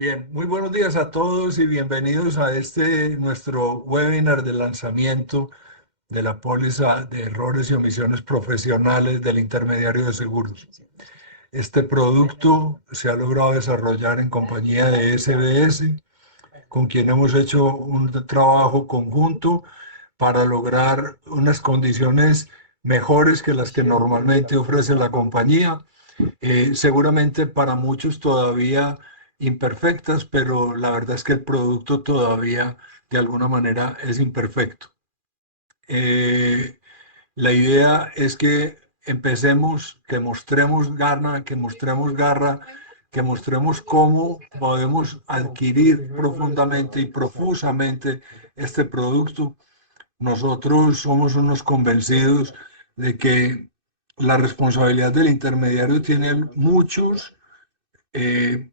Bien, muy buenos días a todos y bienvenidos a este nuestro webinar de lanzamiento de la póliza de errores y omisiones profesionales del intermediario de seguros. Este producto se ha logrado desarrollar en compañía de SBS, con quien hemos hecho un trabajo conjunto para lograr unas condiciones mejores que las que normalmente ofrece la compañía, seguramente para muchos todavía imperfectas, pero la verdad es que el producto todavía de alguna manera es imperfecto. Eh, la idea es que empecemos, que mostremos cómo podemos adquirir profundamente y profusamente este producto. Nosotros somos unos convencidos de que la responsabilidad del intermediario tiene muchos eh,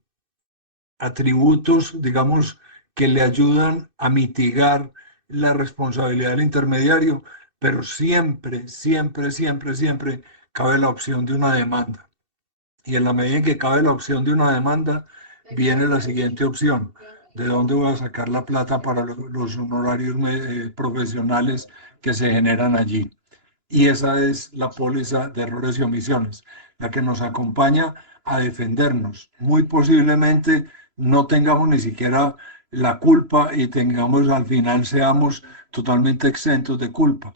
atributos, digamos, que le ayudan a mitigar la responsabilidad del intermediario, pero siempre cabe la opción de una demanda. Y en la medida en que cabe la opción de una demanda, viene la siguiente opción. ¿De dónde voy a sacar la plata para los honorarios profesionales que se generan allí? Y esa es la póliza de errores y omisiones, la que nos acompaña a defendernos. Muy posiblemente no tengamos ni siquiera la culpa y tengamos al final seamos totalmente exentos de culpa,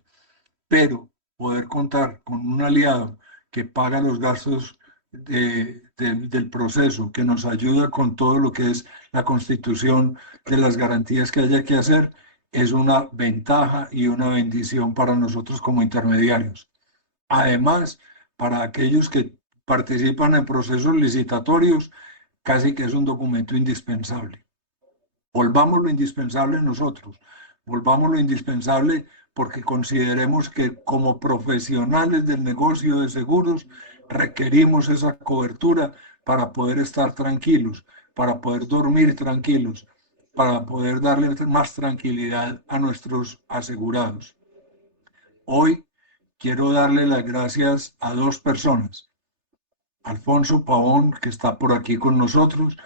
pero poder contar con un aliado que paga los gastos del proceso, que nos ayuda con todo lo que es la constitución de las garantías que haya que hacer, es una ventaja y una bendición para nosotros como intermediarios. Además, para aquellos que participan en procesos licitatorios, casi que es un documento indispensable. Volvamos lo indispensable nosotros, volvamos lo indispensable porque consideremos que como profesionales del negocio de seguros requerimos esa cobertura para poder estar tranquilos, para poder dormir tranquilos, para poder darle más tranquilidad a nuestros asegurados. Hoy quiero darle las gracias a dos personas. Alfonso Pavón, que está por aquí con nosotros,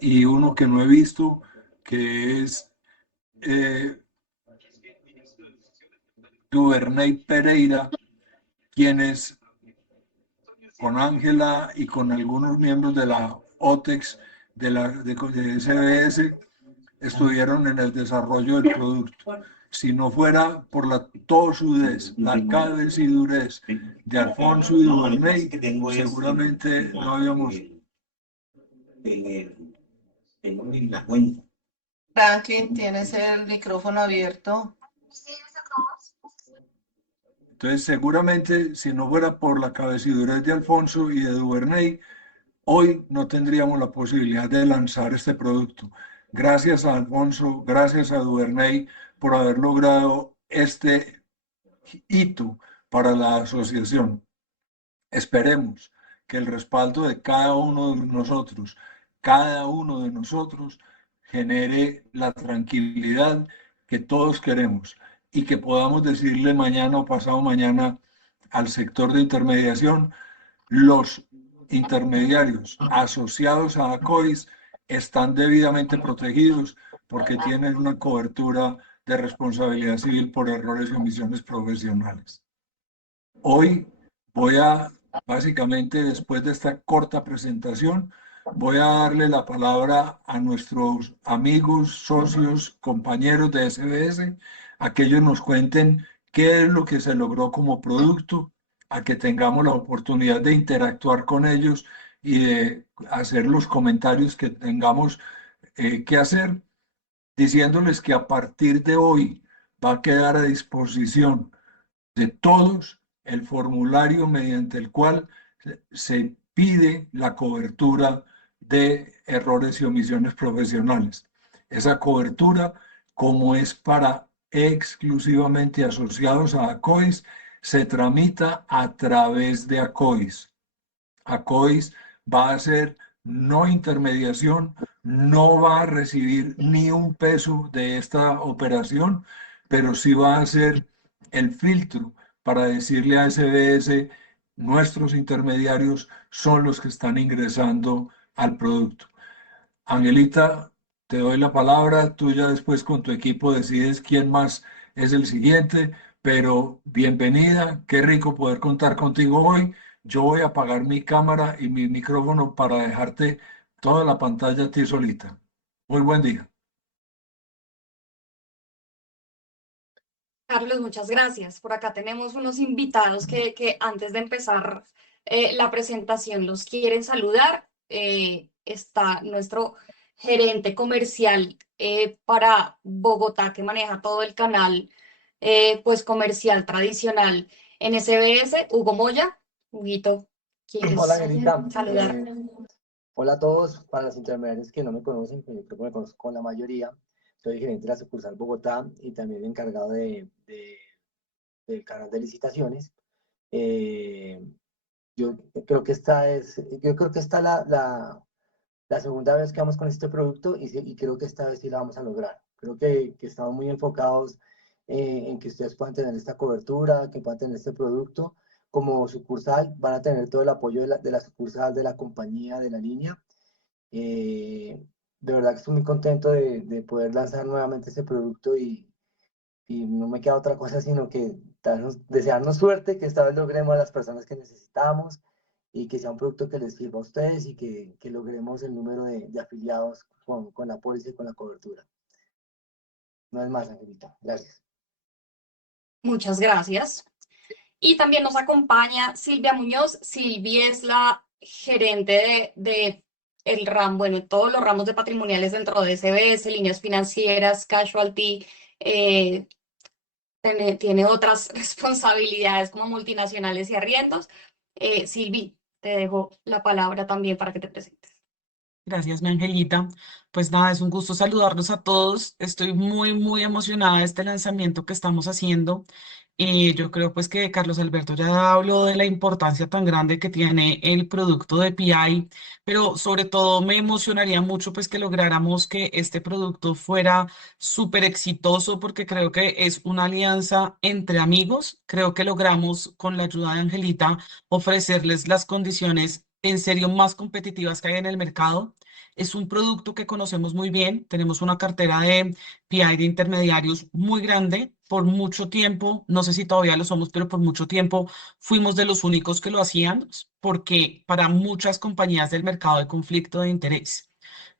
y uno que no he visto, que es eh, Duvernay Pereira, quienes con Ángela y con algunos miembros de la OTEX de SBS estuvieron en el desarrollo del producto. Si no fuera por la tosudez, la cabecidurez de Alfonso y Duvernay, seguramente no habíamos en la cuenta. Franklin, tienes el micrófono abierto. Entonces, seguramente, si no fuera por la cabecidurez de Alfonso y de Duvernay, hoy no tendríamos la posibilidad de lanzar este producto. Gracias a Alfonso, gracias a Duvernay por haber logrado este hito para la asociación. Esperemos que el respaldo de cada uno de nosotros genere la tranquilidad que todos queremos y que podamos decirle mañana o pasado mañana al sector de intermediación: los intermediarios asociados a ACOIS están debidamente protegidos porque tienen una cobertura de responsabilidad civil por errores y omisiones profesionales. Hoy voy a, básicamente, después de esta corta presentación, voy a darle la palabra a nuestros amigos, socios, compañeros de SBS, a que ellos nos cuenten qué es lo que se logró como producto, a que tengamos la oportunidad de interactuar con ellos y de hacer los comentarios que tengamos que hacer, diciéndoles que a partir de hoy va a quedar a disposición de todos el formulario mediante el cual se pide la cobertura de errores y omisiones profesionales. Esa cobertura, como es para exclusivamente asociados a ACOIS, se tramita a través de ACOIS. ACOIS va a hacer no intermediación, no va a recibir ni un peso de esta operación, pero sí va a hacer el filtro para decirle a SBS: nuestros intermediarios son los que están ingresando al producto. Angelita, te doy la palabra, tú ya después con tu equipo decides quién más es el siguiente, pero bienvenida, qué rico poder contar contigo hoy. Yo voy a apagar mi cámara y mi micrófono para dejarte toda la pantalla a ti solita. Muy buen día. Carlos, muchas gracias. Por acá tenemos unos invitados que antes de empezar la presentación los quieren saludar. Está nuestro gerente comercial para Bogotá, que maneja todo el canal pues comercial tradicional en SBS, Hugo Moya. Huguito, ¿quieres Hola, Angelita. saludar? Hola a todos. Para los intermediarios que no me conocen, que yo creo que me conozco con la mayoría, soy gerente de la sucursal Bogotá y también encargado del canal de licitaciones. Eh, yo yo creo que esta la segunda vez que vamos con este producto y creo que esta vez sí la vamos a lograr. Creo que estamos muy enfocados en que ustedes puedan tener esta cobertura, que puedan tener este producto. Como sucursal van a tener todo el apoyo de la sucursal, de la compañía, de la línea. Eh, de verdad que estoy muy contento de poder lanzar nuevamente este producto y no me queda otra cosa sino que desearnos suerte, que esta vez logremos a las personas que necesitamos y que sea un producto que les sirva a ustedes y que logremos el número de afiliados con la póliza y con la cobertura. No es más, Angelita. Gracias. Muchas gracias. Y también nos acompaña Silvia Muñoz. Silvia es la gerente de el RAM, bueno, todos los ramos de patrimoniales dentro de SBS, líneas financieras, casualty, tiene otras responsabilidades como multinacionales y arriendos. Silvi, te dejo la palabra también para que te presentes. Gracias, mi Angelita. Pues nada, es un gusto saludarlos a todos. Estoy muy emocionada de este lanzamiento que estamos haciendo. Yo creo pues que Carlos Alberto ya habló de la importancia tan grande que tiene el producto de PI, pero sobre todo me emocionaría mucho pues que lográramos que este producto fuera súper exitoso porque creo que es una alianza entre amigos. Creo que logramos con la ayuda de Angelita ofrecerles las condiciones en serio más competitivas que hay en el mercado. Es un producto que conocemos muy bien, tenemos una cartera de PI de intermediarios muy grande. Por mucho tiempo, no sé si todavía lo somos, pero por mucho tiempo fuimos de los únicos que lo hacían, porque para muchas compañías del mercado hay conflicto de interés.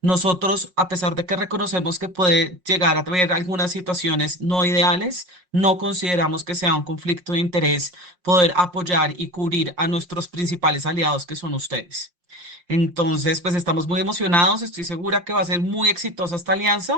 Nosotros, a pesar de que reconocemos que puede llegar a traer algunas situaciones no ideales, no consideramos que sea un conflicto de interés poder apoyar y cubrir a nuestros principales aliados, que son ustedes. Entonces, pues estamos muy emocionados, estoy segura que va a ser muy exitosa esta alianza.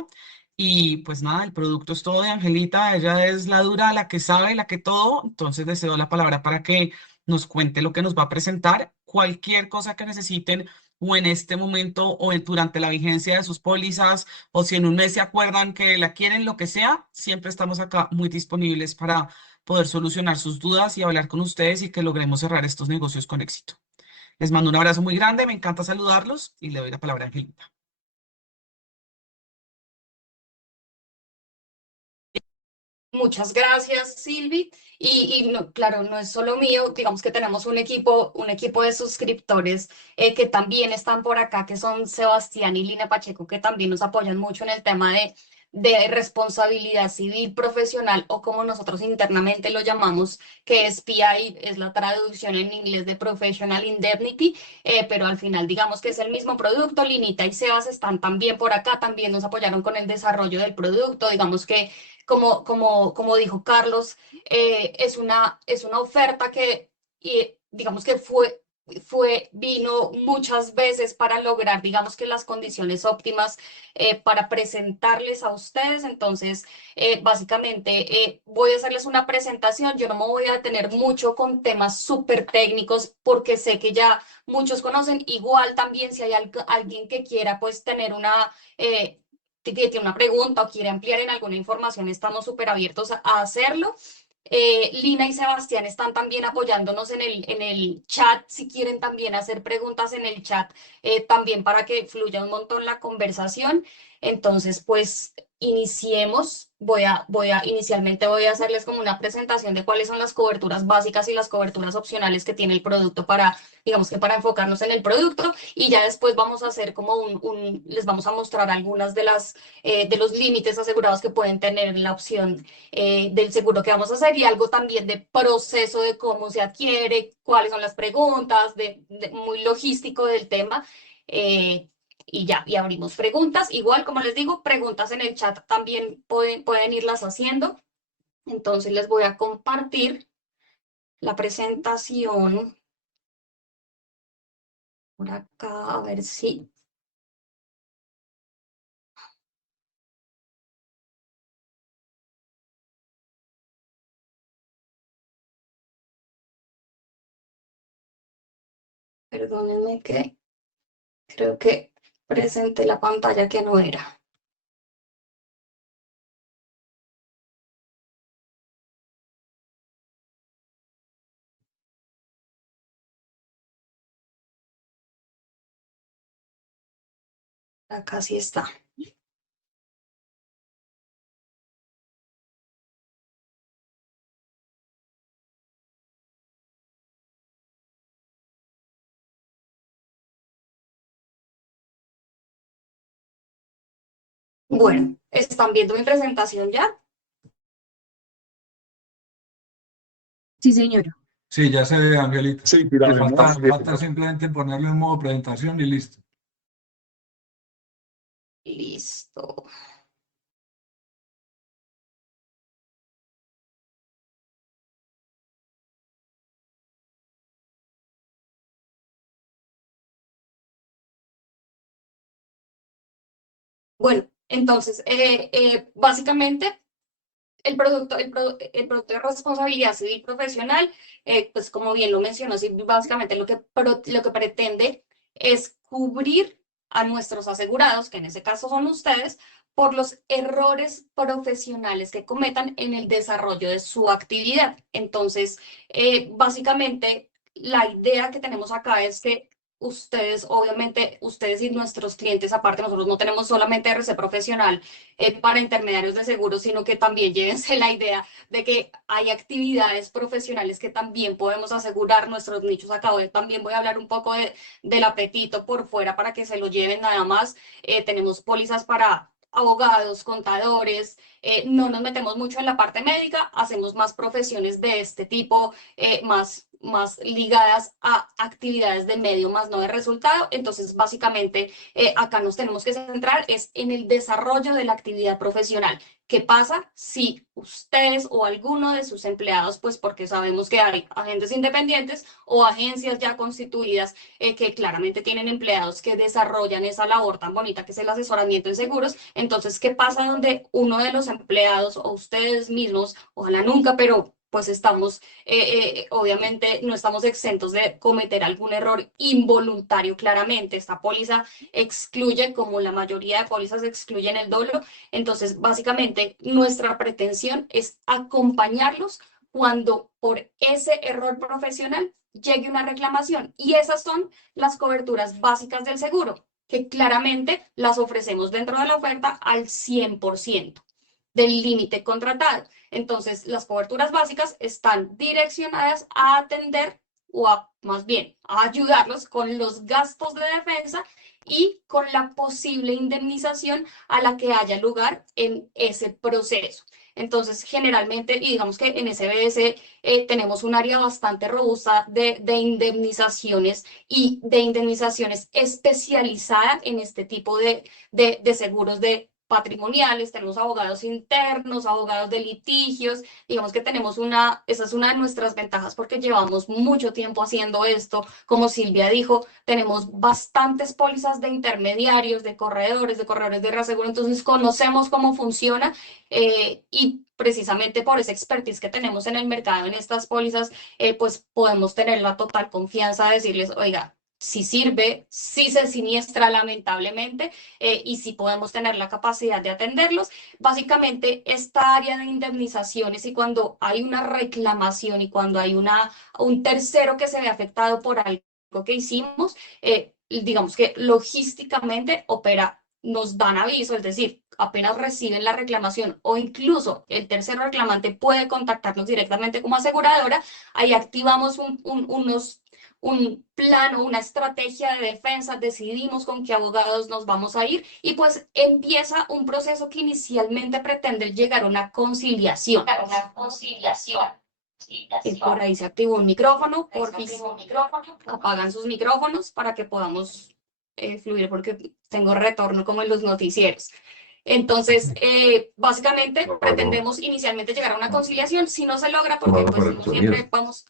Y pues nada, el producto es todo de Angelita, ella es la dura, la que sabe, la que todo. Entonces le cedo la palabra para que nos cuente lo que nos va a presentar. Cualquier cosa que necesiten o en este momento durante la vigencia de sus pólizas o si en un mes se acuerdan que la quieren, lo que sea, siempre estamos acá muy disponibles para poder solucionar sus dudas y hablar con ustedes y que logremos cerrar estos negocios con éxito. Les mando un abrazo muy grande, me encanta saludarlos y le doy la palabra a Angelita. Muchas gracias, Silvi. Y no, claro, no es solo mío, digamos que tenemos un equipo de suscriptores que también están por acá, que son Sebastián y Lina Pacheco, que también nos apoyan mucho en el tema de responsabilidad civil profesional, o como nosotros internamente lo llamamos, que es PI, es la traducción en inglés de Professional Indemnity, pero al final digamos que es el mismo producto. Linita y Sebas están también por acá, también nos apoyaron con el desarrollo del producto, digamos que como dijo Carlos, es una oferta que, digamos que vino muchas veces para lograr, digamos que las condiciones óptimas para presentarles a ustedes. Entonces, básicamente, voy a hacerles una presentación. Yo no me voy a detener mucho con temas súper técnicos porque sé que ya muchos conocen. Igual también si hay alguien que quiera pues tener que tiene una pregunta o quiere ampliar en alguna información, estamos súper abiertos a hacerlo. Lina y Sebastián están también apoyándonos en el chat, si quieren también hacer preguntas en el chat, también para que fluya un montón la conversación. Entonces, pues iniciemos. Inicialmente voy a hacerles como una presentación de cuáles son las coberturas básicas y las coberturas opcionales que tiene el producto para, digamos que para enfocarnos en el producto, y ya después vamos a hacer como les vamos a mostrar algunas de los límites asegurados que pueden tener en la opción del seguro que vamos a hacer, y algo también de proceso de cómo se adquiere, cuáles son las preguntas, muy logístico del tema. Y ya, y abrimos preguntas. Igual, como les digo, preguntas en el chat también pueden irlas haciendo. Entonces les voy a compartir la presentación por acá, a ver si... Perdónenme que creo que presenté la pantalla que no era. Acá sí está. Bueno, ¿están viendo mi presentación ya? Sí, señora. Sí, ya se ve, Angelita. Sí, mira, Falta simplemente ponerlo en modo presentación y listo. Listo. Bueno, entonces, básicamente, el producto de responsabilidad civil profesional, pues como bien lo mencionó, sí, básicamente lo que pretende es cubrir a nuestros asegurados, que en ese caso son ustedes, por los errores profesionales que cometan en el desarrollo de su actividad. Entonces, básicamente, la idea que tenemos acá es que ustedes, obviamente, ustedes y nuestros clientes, aparte, nosotros no tenemos solamente RC profesional para intermediarios de seguros, sino que también llévense la idea de que hay actividades profesionales que también podemos asegurar nuestros nichos. Acá también voy a hablar un poco del apetito por fuera para que se lo lleven nada más. Tenemos pólizas para abogados, contadores, no nos metemos mucho en la parte médica, hacemos más profesiones de este tipo, más ligadas a actividades de medio más no de resultado. Entonces, básicamente, acá nos tenemos que centrar es en el desarrollo de la actividad profesional. ¿Qué pasa si ustedes o alguno de sus empleados, pues porque sabemos que hay agentes independientes o agencias ya constituidas que claramente tienen empleados que desarrollan esa labor tan bonita que es el asesoramiento en seguros? Entonces, ¿qué pasa donde uno de los empleados o ustedes mismos, ojalá nunca, pero pues estamos, obviamente no estamos exentos de cometer algún error involuntario? Claramente, esta póliza excluye, como la mayoría de pólizas excluyen el dolo. Entonces, básicamente, nuestra pretensión es acompañarlos cuando por ese error profesional llegue una reclamación. Y esas son las coberturas básicas del seguro, que claramente las ofrecemos dentro de la oferta al 100% del límite contratado. Entonces, las coberturas básicas están direccionadas a atender o más bien a ayudarlos con los gastos de defensa y con la posible indemnización a la que haya lugar en ese proceso. Entonces, generalmente, y digamos que en SBS tenemos un área bastante robusta de indemnizaciones y de indemnizaciones especializada en este tipo de seguros de patrimoniales. Tenemos abogados internos, abogados de litigios. Digamos que esa es una de nuestras ventajas porque llevamos mucho tiempo haciendo esto. Como Silvia dijo, tenemos bastantes pólizas de intermediarios, de corredores de reaseguro, entonces conocemos cómo funciona y precisamente por esa expertise que tenemos en el mercado en estas pólizas, pues podemos tener la total confianza de decirles, oiga, si sirve, si se siniestra lamentablemente, y si podemos tener la capacidad de atenderlos. Básicamente, esta área de indemnizaciones y cuando hay una reclamación y cuando hay un tercero que se ve afectado por algo que hicimos, digamos que logísticamente opera, nos dan aviso, es decir, apenas reciben la reclamación o incluso el tercer reclamante puede contactarnos directamente como aseguradora, ahí activamos un plan o una estrategia de defensa, decidimos con qué abogados nos vamos a ir y pues empieza un proceso que inicialmente pretende llegar a una conciliación. Por ahí se activó un micrófono, apagan sus micrófonos para que podamos fluir porque tengo retorno como en los noticieros. Entonces, básicamente pretendemos inicialmente llegar a una conciliación. Si no se logra, porque pues no siempre vamos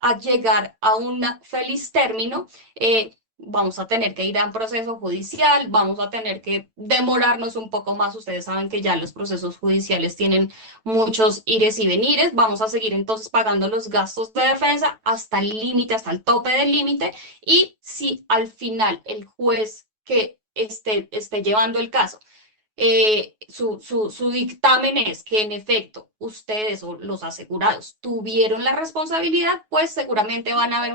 a llegar a un feliz término, vamos a tener que ir a un proceso judicial, vamos a tener que demorarnos un poco más. Ustedes saben que ya los procesos judiciales tienen muchos ires y venires. Vamos a seguir entonces pagando los gastos de defensa hasta el límite, hasta el tope del límite. Y si al final el juez que esté llevando el caso, su dictamen es que en efecto ustedes o los asegurados tuvieron la responsabilidad, pues seguramente van a haber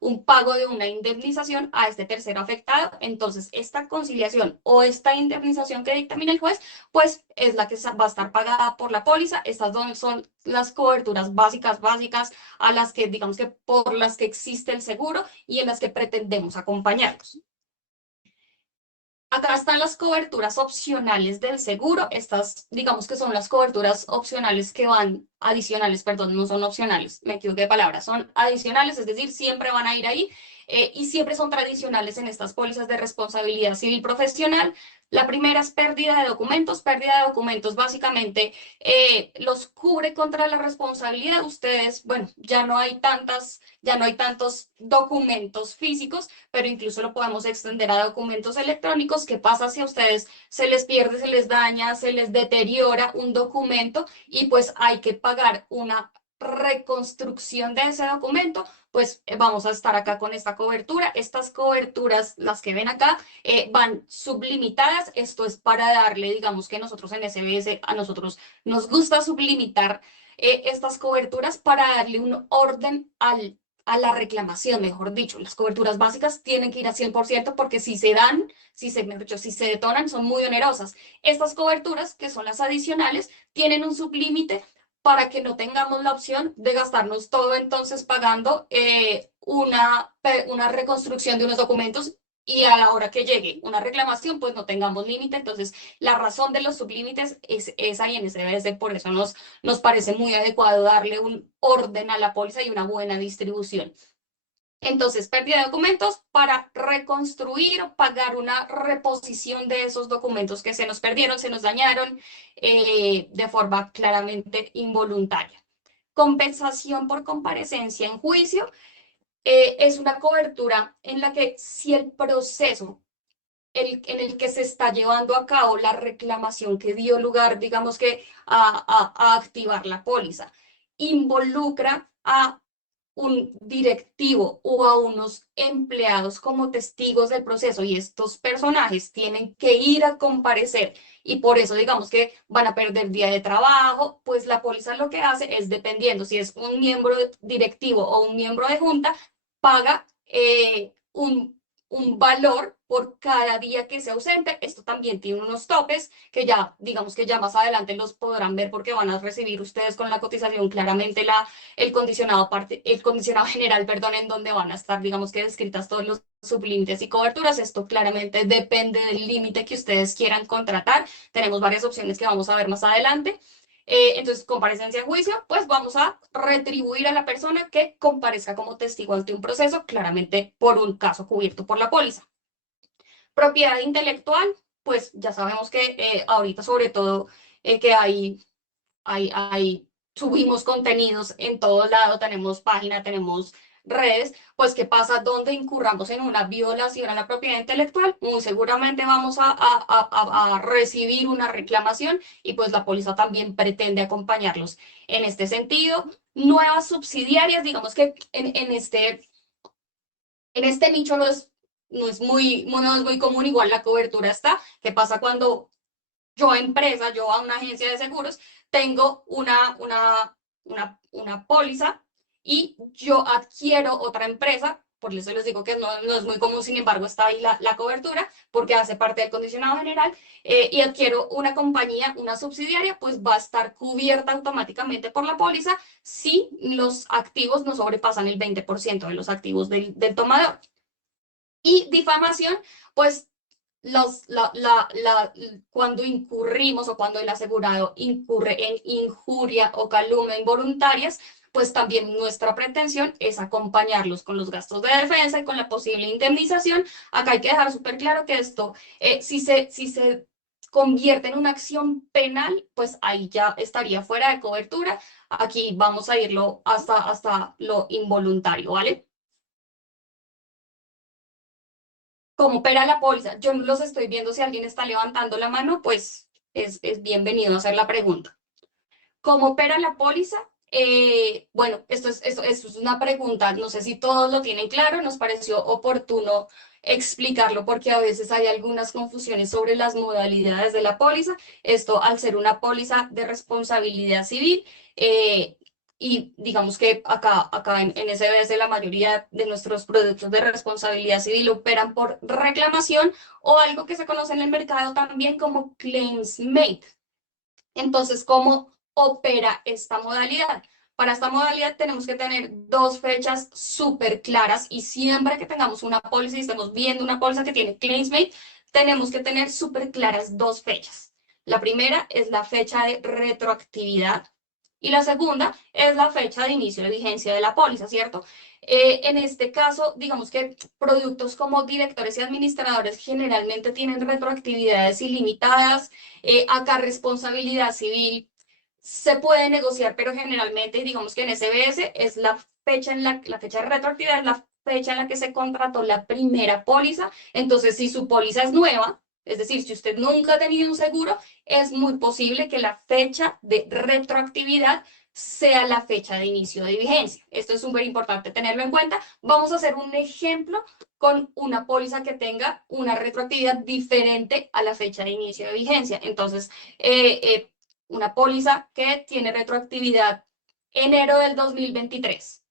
un pago de una indemnización a este tercero afectado. Entonces, esta conciliación o esta indemnización que dictamina el juez, pues es la que va a estar pagada por la póliza. Estas son las coberturas básicas a las que, digamos que por las que existe el seguro y en las que pretendemos acompañarlos. Acá están las coberturas opcionales del seguro. Estas, digamos que son las coberturas opcionales que van adicionales, perdón, no son opcionales, me equivoqué de palabra, son adicionales, es decir, siempre van a ir ahí y siempre son tradicionales en estas pólizas de responsabilidad civil profesional. La primera es pérdida de documentos. Pérdida de documentos básicamente los cubre contra la responsabilidad. Ustedes, bueno, ya no hay tantos documentos físicos, pero incluso lo podemos extender a documentos electrónicos. ¿Qué pasa si a ustedes se les pierde, se les daña, se les deteriora un documento y pues hay que pagar una reconstrucción de ese documento? Pues vamos a estar acá con esta cobertura. Estas coberturas, las que ven acá, van sublimitadas. Esto es para darle, digamos que nosotros en SBS, a nosotros nos gusta sublimitar estas coberturas para darle un orden a la reclamación, mejor dicho. Las coberturas básicas tienen que ir a 100% porque si se detonan, son muy onerosas. Estas coberturas, que son las adicionales, tienen un sublímite para que no tengamos la opción de gastarnos todo entonces pagando una reconstrucción de unos documentos y a la hora que llegue una reclamación, pues no tengamos límite. Entonces, la razón de los sublímites es ahí en SBS, por eso nos parece muy adecuado darle un orden a la póliza y una buena distribución. Entonces, pérdida de documentos para reconstruir, pagar una reposición de esos documentos que se nos perdieron, se nos dañaron de forma claramente involuntaria. Compensación por comparecencia en juicio es una cobertura en la que si el proceso en el que se está llevando a cabo la reclamación que dio lugar, digamos que a activar la póliza, involucra a un directivo o a unos empleados como testigos del proceso y estos personajes tienen que ir a comparecer y por eso digamos que van a perder día de trabajo, pues la póliza lo que hace es, dependiendo si es un miembro directivo o un miembro de junta, paga un valor por cada día que se ausente. Esto también tiene unos topes que ya, digamos que ya más adelante los podrán ver porque van a recibir ustedes con la cotización claramente el condicionado general, perdón, en donde van a estar, digamos que descritas todos los sublímites y coberturas. Esto claramente depende del límite que ustedes quieran contratar. Tenemos varias opciones que vamos a ver más adelante. Entonces, comparecencia en juicio, pues vamos a retribuir a la persona que comparezca como testigo ante un proceso, claramente por un caso cubierto por la póliza. Propiedad intelectual, pues ya sabemos que ahorita sobre todo que subimos contenidos en todo lado, tenemos página, tenemos redes, pues ¿qué pasa? Donde incurramos en una violación a la propiedad intelectual, muy seguramente vamos a recibir una reclamación y pues la póliza también pretende acompañarlos en este sentido. Nuevas subsidiarias, digamos que en este nicho no es muy común, igual la cobertura está. ¿Qué pasa cuando yo a una agencia de seguros, tengo una póliza y yo adquiero otra empresa por eso les digo que no es muy común, sin embargo está ahí la cobertura, porque hace parte del condicionado general, y adquiero una compañía, una subsidiaria, pues va a estar cubierta automáticamente por la póliza si los activos no sobrepasan el 20% de los activos del tomador. Y difamación, pues cuando incurrimos o cuando el asegurado incurre en injuria o calumnia involuntarias, pues también nuestra pretensión es acompañarlos con los gastos de defensa y con la posible indemnización. Acá hay que dejar súper claro que esto, si se convierte en una acción penal, pues ahí ya estaría fuera de cobertura. Aquí vamos a irlo hasta lo involuntario, ¿vale? ¿Cómo opera la póliza? Yo no los estoy viendo, si alguien está levantando la mano, pues es bienvenido a hacer la pregunta. ¿Cómo opera la póliza? Bueno, esto es una pregunta, no sé si todos lo tienen claro, nos pareció oportuno explicarlo porque a veces hay algunas confusiones sobre las modalidades de la póliza. Esto al ser una póliza de responsabilidad civil, y digamos que acá en SBS la mayoría de nuestros productos de responsabilidad civil operan por reclamación o algo que se conoce en el mercado también como claims made. Entonces, ¿cómo opera esta modalidad? Para esta modalidad tenemos que tener dos fechas súper claras y siempre que tengamos una póliza y estemos viendo una póliza que tiene claims made, tenemos que tener súper claras dos fechas. La primera es la fecha de retroactividad y la segunda es la fecha de inicio de vigencia de la póliza, ¿cierto? En este caso, digamos que productos como directores y administradores generalmente tienen retroactividades ilimitadas. Acá responsabilidad civil se puede negociar, pero generalmente digamos que en SBS es la fecha la fecha de retroactividad es la fecha en la que se contrató la primera póliza. Entonces, si su póliza es nueva, es decir, si usted nunca ha tenido un seguro, es muy posible que la fecha de retroactividad sea la fecha de inicio de vigencia. Esto es súper importante tenerlo en cuenta. Vamos a hacer un ejemplo con una póliza que tenga una retroactividad diferente a la fecha de inicio de vigencia. Entonces, una póliza que tiene retroactividad enero del 2023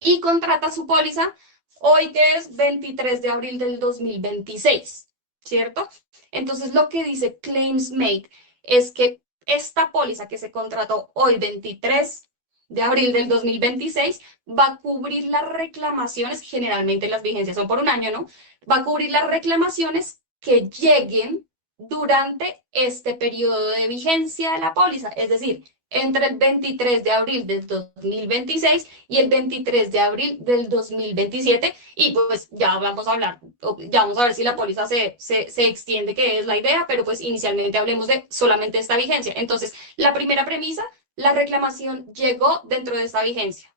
y contrata su póliza hoy que es 23 de abril del 2026, ¿cierto? Entonces lo que dice Claims Made es que esta póliza que se contrató hoy 23 de abril del 2026 va a cubrir las reclamaciones, generalmente las vigencias son por un año, ¿no? Va a cubrir las reclamaciones que lleguen durante este periodo de vigencia de la póliza, es decir, entre el 23 de abril del 2026 y el 23 de abril del 2027, y pues ya vamos a hablar, ya vamos a ver si la póliza se extiende, que es la idea, pero pues inicialmente hablemos de solamente esta vigencia. Entonces, la primera premisa, la reclamación llegó dentro de esta vigencia,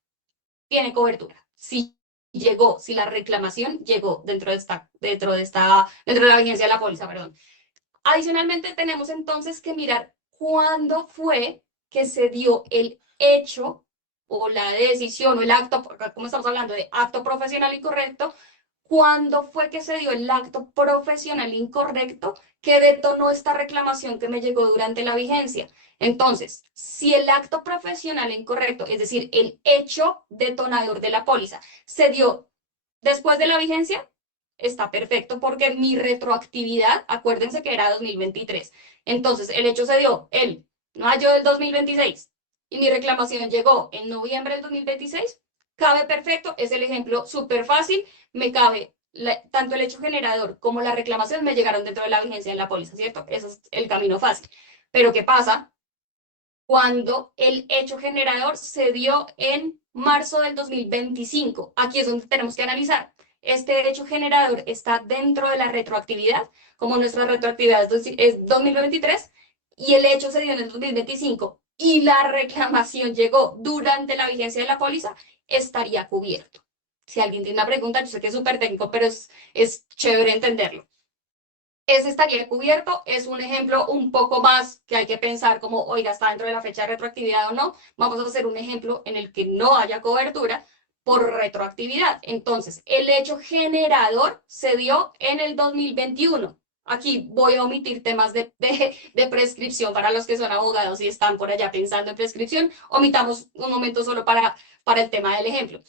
tiene cobertura. Si la reclamación llegó dentro de la vigencia de la póliza, perdón. Adicionalmente, tenemos entonces que mirar cuándo fue que se dio el hecho o la decisión o el acto, como estamos hablando de acto profesional incorrecto, cuándo fue que se dio el acto profesional incorrecto que detonó esta reclamación que me llegó durante la vigencia. Entonces, si el acto profesional incorrecto, es decir, el hecho detonador de la póliza, se dio después de la vigencia, está perfecto porque mi retroactividad, acuérdense que era 2023. Entonces, el hecho se dio el mayo del 2026 y mi reclamación llegó en noviembre del 2026. Cabe perfecto, es el ejemplo súper fácil, me cabe tanto el hecho generador como la reclamación me llegaron dentro de la vigencia de la póliza, ¿cierto? Ese es el camino fácil. Pero ¿qué pasa cuando el hecho generador se dio en marzo del 2025? Aquí es donde tenemos que analizar. Este hecho generador está dentro de la retroactividad, como nuestra retroactividad es 2023, y el hecho se dio en el 2025 y la reclamación llegó durante la vigencia de la póliza, estaría cubierto. Si alguien tiene una pregunta, yo sé que es súper técnico, pero es chévere entenderlo. Ese estaría cubierto, es un ejemplo un poco más que hay que pensar como, oiga, ¿está dentro de la fecha de retroactividad o no? Vamos a hacer un ejemplo en el que no haya cobertura por retroactividad. Entonces, el hecho generador se dio en el 2021. Aquí voy a omitir temas de prescripción para los que son abogados y están por allá pensando en prescripción. Omitamos un momento solo para el tema del ejemplo.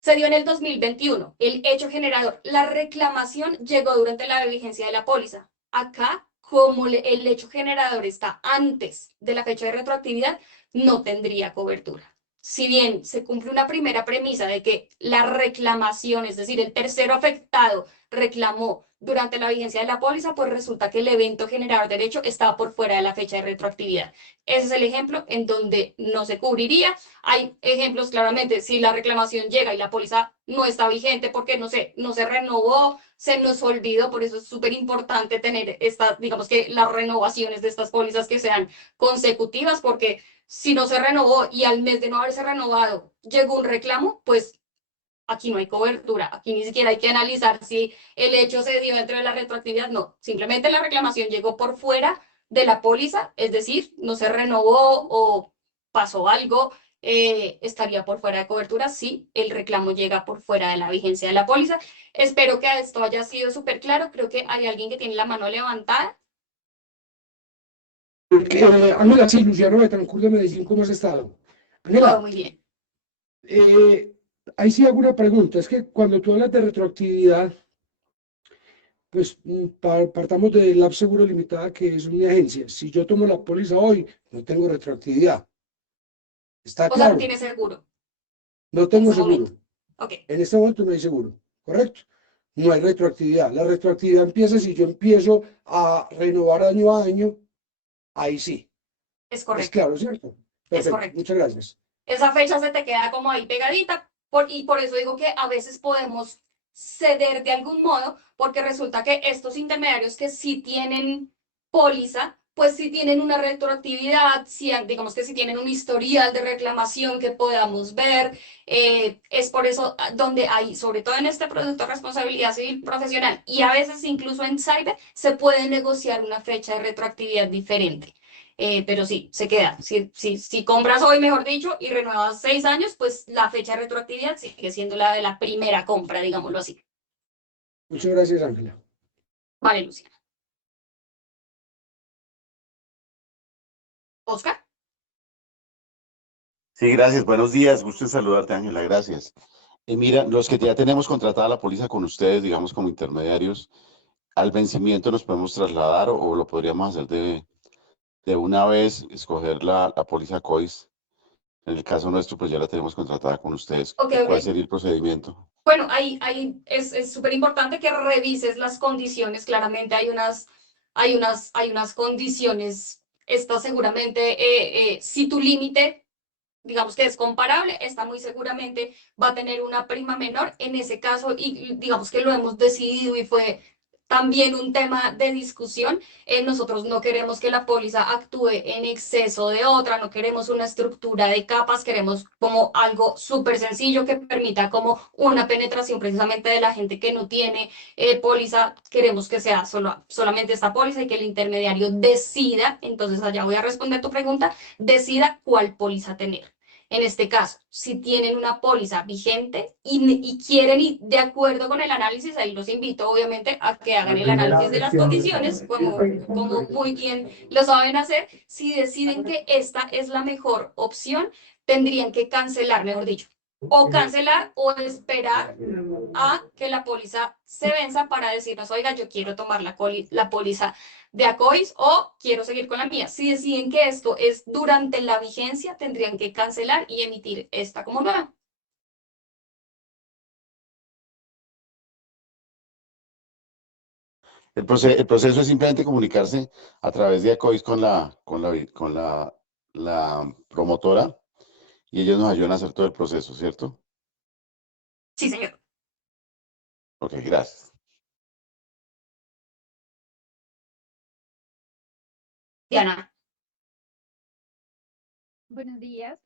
Se dio en el 2021, el hecho generador. La reclamación llegó durante la vigencia de la póliza. Acá, como el hecho generador está antes de la fecha de retroactividad, no tendría cobertura. Si bien se cumple una primera premisa de que la reclamación, es decir, el tercero afectado reclamó durante la vigencia de la póliza, pues resulta que el evento generador de derecho estaba por fuera de la fecha de retroactividad. Ese es el ejemplo en donde no se cubriría. Hay ejemplos claramente, si la reclamación llega y la póliza no está vigente porque no se renovó, se nos olvidó, por eso es súper importante tener digamos que las renovaciones de estas pólizas que sean consecutivas, porque si no se renovó y al mes de no haberse renovado llegó un reclamo, pues aquí no hay cobertura, aquí ni siquiera hay que analizar si el hecho se dio dentro de la retroactividad, no, simplemente la reclamación llegó por fuera de la póliza, es decir, no se renovó o pasó algo, estaría por fuera de cobertura si el reclamo llega por fuera de la vigencia de la póliza. Espero que esto haya sido súper claro, creo que hay alguien que tiene la mano levantada. Ángela, sí, Luciano Betancur de Medellín, ¿cómo has estado? Todo Ángela, muy bien. ahí sí hago una pregunta, es que cuando tú hablas de retroactividad, pues partamos de Lab Seguro Limitada, que es una agencia. Si yo tomo la póliza hoy, no tengo retroactividad. ¿Está O sea, no claro? tiene seguro No en tengo este seguro. momento. Ok, En este momento no hay seguro, ¿correcto? No hay retroactividad. La retroactividad empieza si yo empiezo a renovar año a año, ahí sí. es Es correcto, claro, ¿cierto? es Perfecto, correcto. muchas gracias. Esa fecha se te queda como ahí pegadita, y por eso digo que a veces podemos ceder de algún modo, porque resulta que estos intermediarios que sí tienen póliza, pues sí tienen una retroactividad, sí, digamos que sí tienen un historial de reclamación que podamos ver, es por eso donde hay, sobre todo en este producto de responsabilidad civil profesional y a veces incluso en cyber, se puede negociar una fecha de retroactividad diferente. Pero sí, se queda. Si compras hoy, mejor dicho, y renuevas 6 años, pues la fecha de retroactividad sigue siendo la de la primera compra, digámoslo así. Muchas gracias, Ángela. Vale, Luciana. Oscar. Sí, gracias. Buenos días. Gusto en saludarte, Ángela. Gracias. Mira, los que ya tenemos contratada la póliza con ustedes, digamos como intermediarios, al vencimiento nos podemos trasladar o lo podríamos hacer de una vez, escoger la póliza COIS. En el caso nuestro, pues ya la tenemos contratada con ustedes. Ok, ¿Cuál ok. sería el procedimiento? Bueno, ahí es súper importante que revises las condiciones. Claramente hay unas condiciones. Esta seguramente, si tu límite, digamos que es comparable, esta muy seguramente va a tener una prima menor en ese caso y digamos que lo hemos decidido y fue también un tema de discusión. Nosotros no queremos que la póliza actúe en exceso de otra, no queremos una estructura de capas, queremos como algo súper sencillo que permita como una penetración precisamente de la gente que no tiene póliza. Queremos que sea solamente esta póliza y que el intermediario decida, entonces allá voy a responder tu pregunta, decida cuál póliza tener. En este caso, si tienen una póliza vigente y quieren ir de acuerdo con el análisis, ahí los invito obviamente a que hagan el análisis de las condiciones, como muy bien lo saben hacer. Si deciden que esta es la mejor opción, tendrían que cancelar, mejor dicho, o cancelar o esperar a que la póliza se venza para decirnos, oiga, yo quiero tomar la póliza de Acois o quiero seguir con la mía. Si deciden que esto es durante la vigencia, tendrían que cancelar y emitir esta como nueva. El proceso es simplemente comunicarse a través de ACOIS con la promotora y ellos nos ayudan a hacer todo el proceso, ¿cierto? Sí, señor. Ok, gracias. Diana. Buenos días.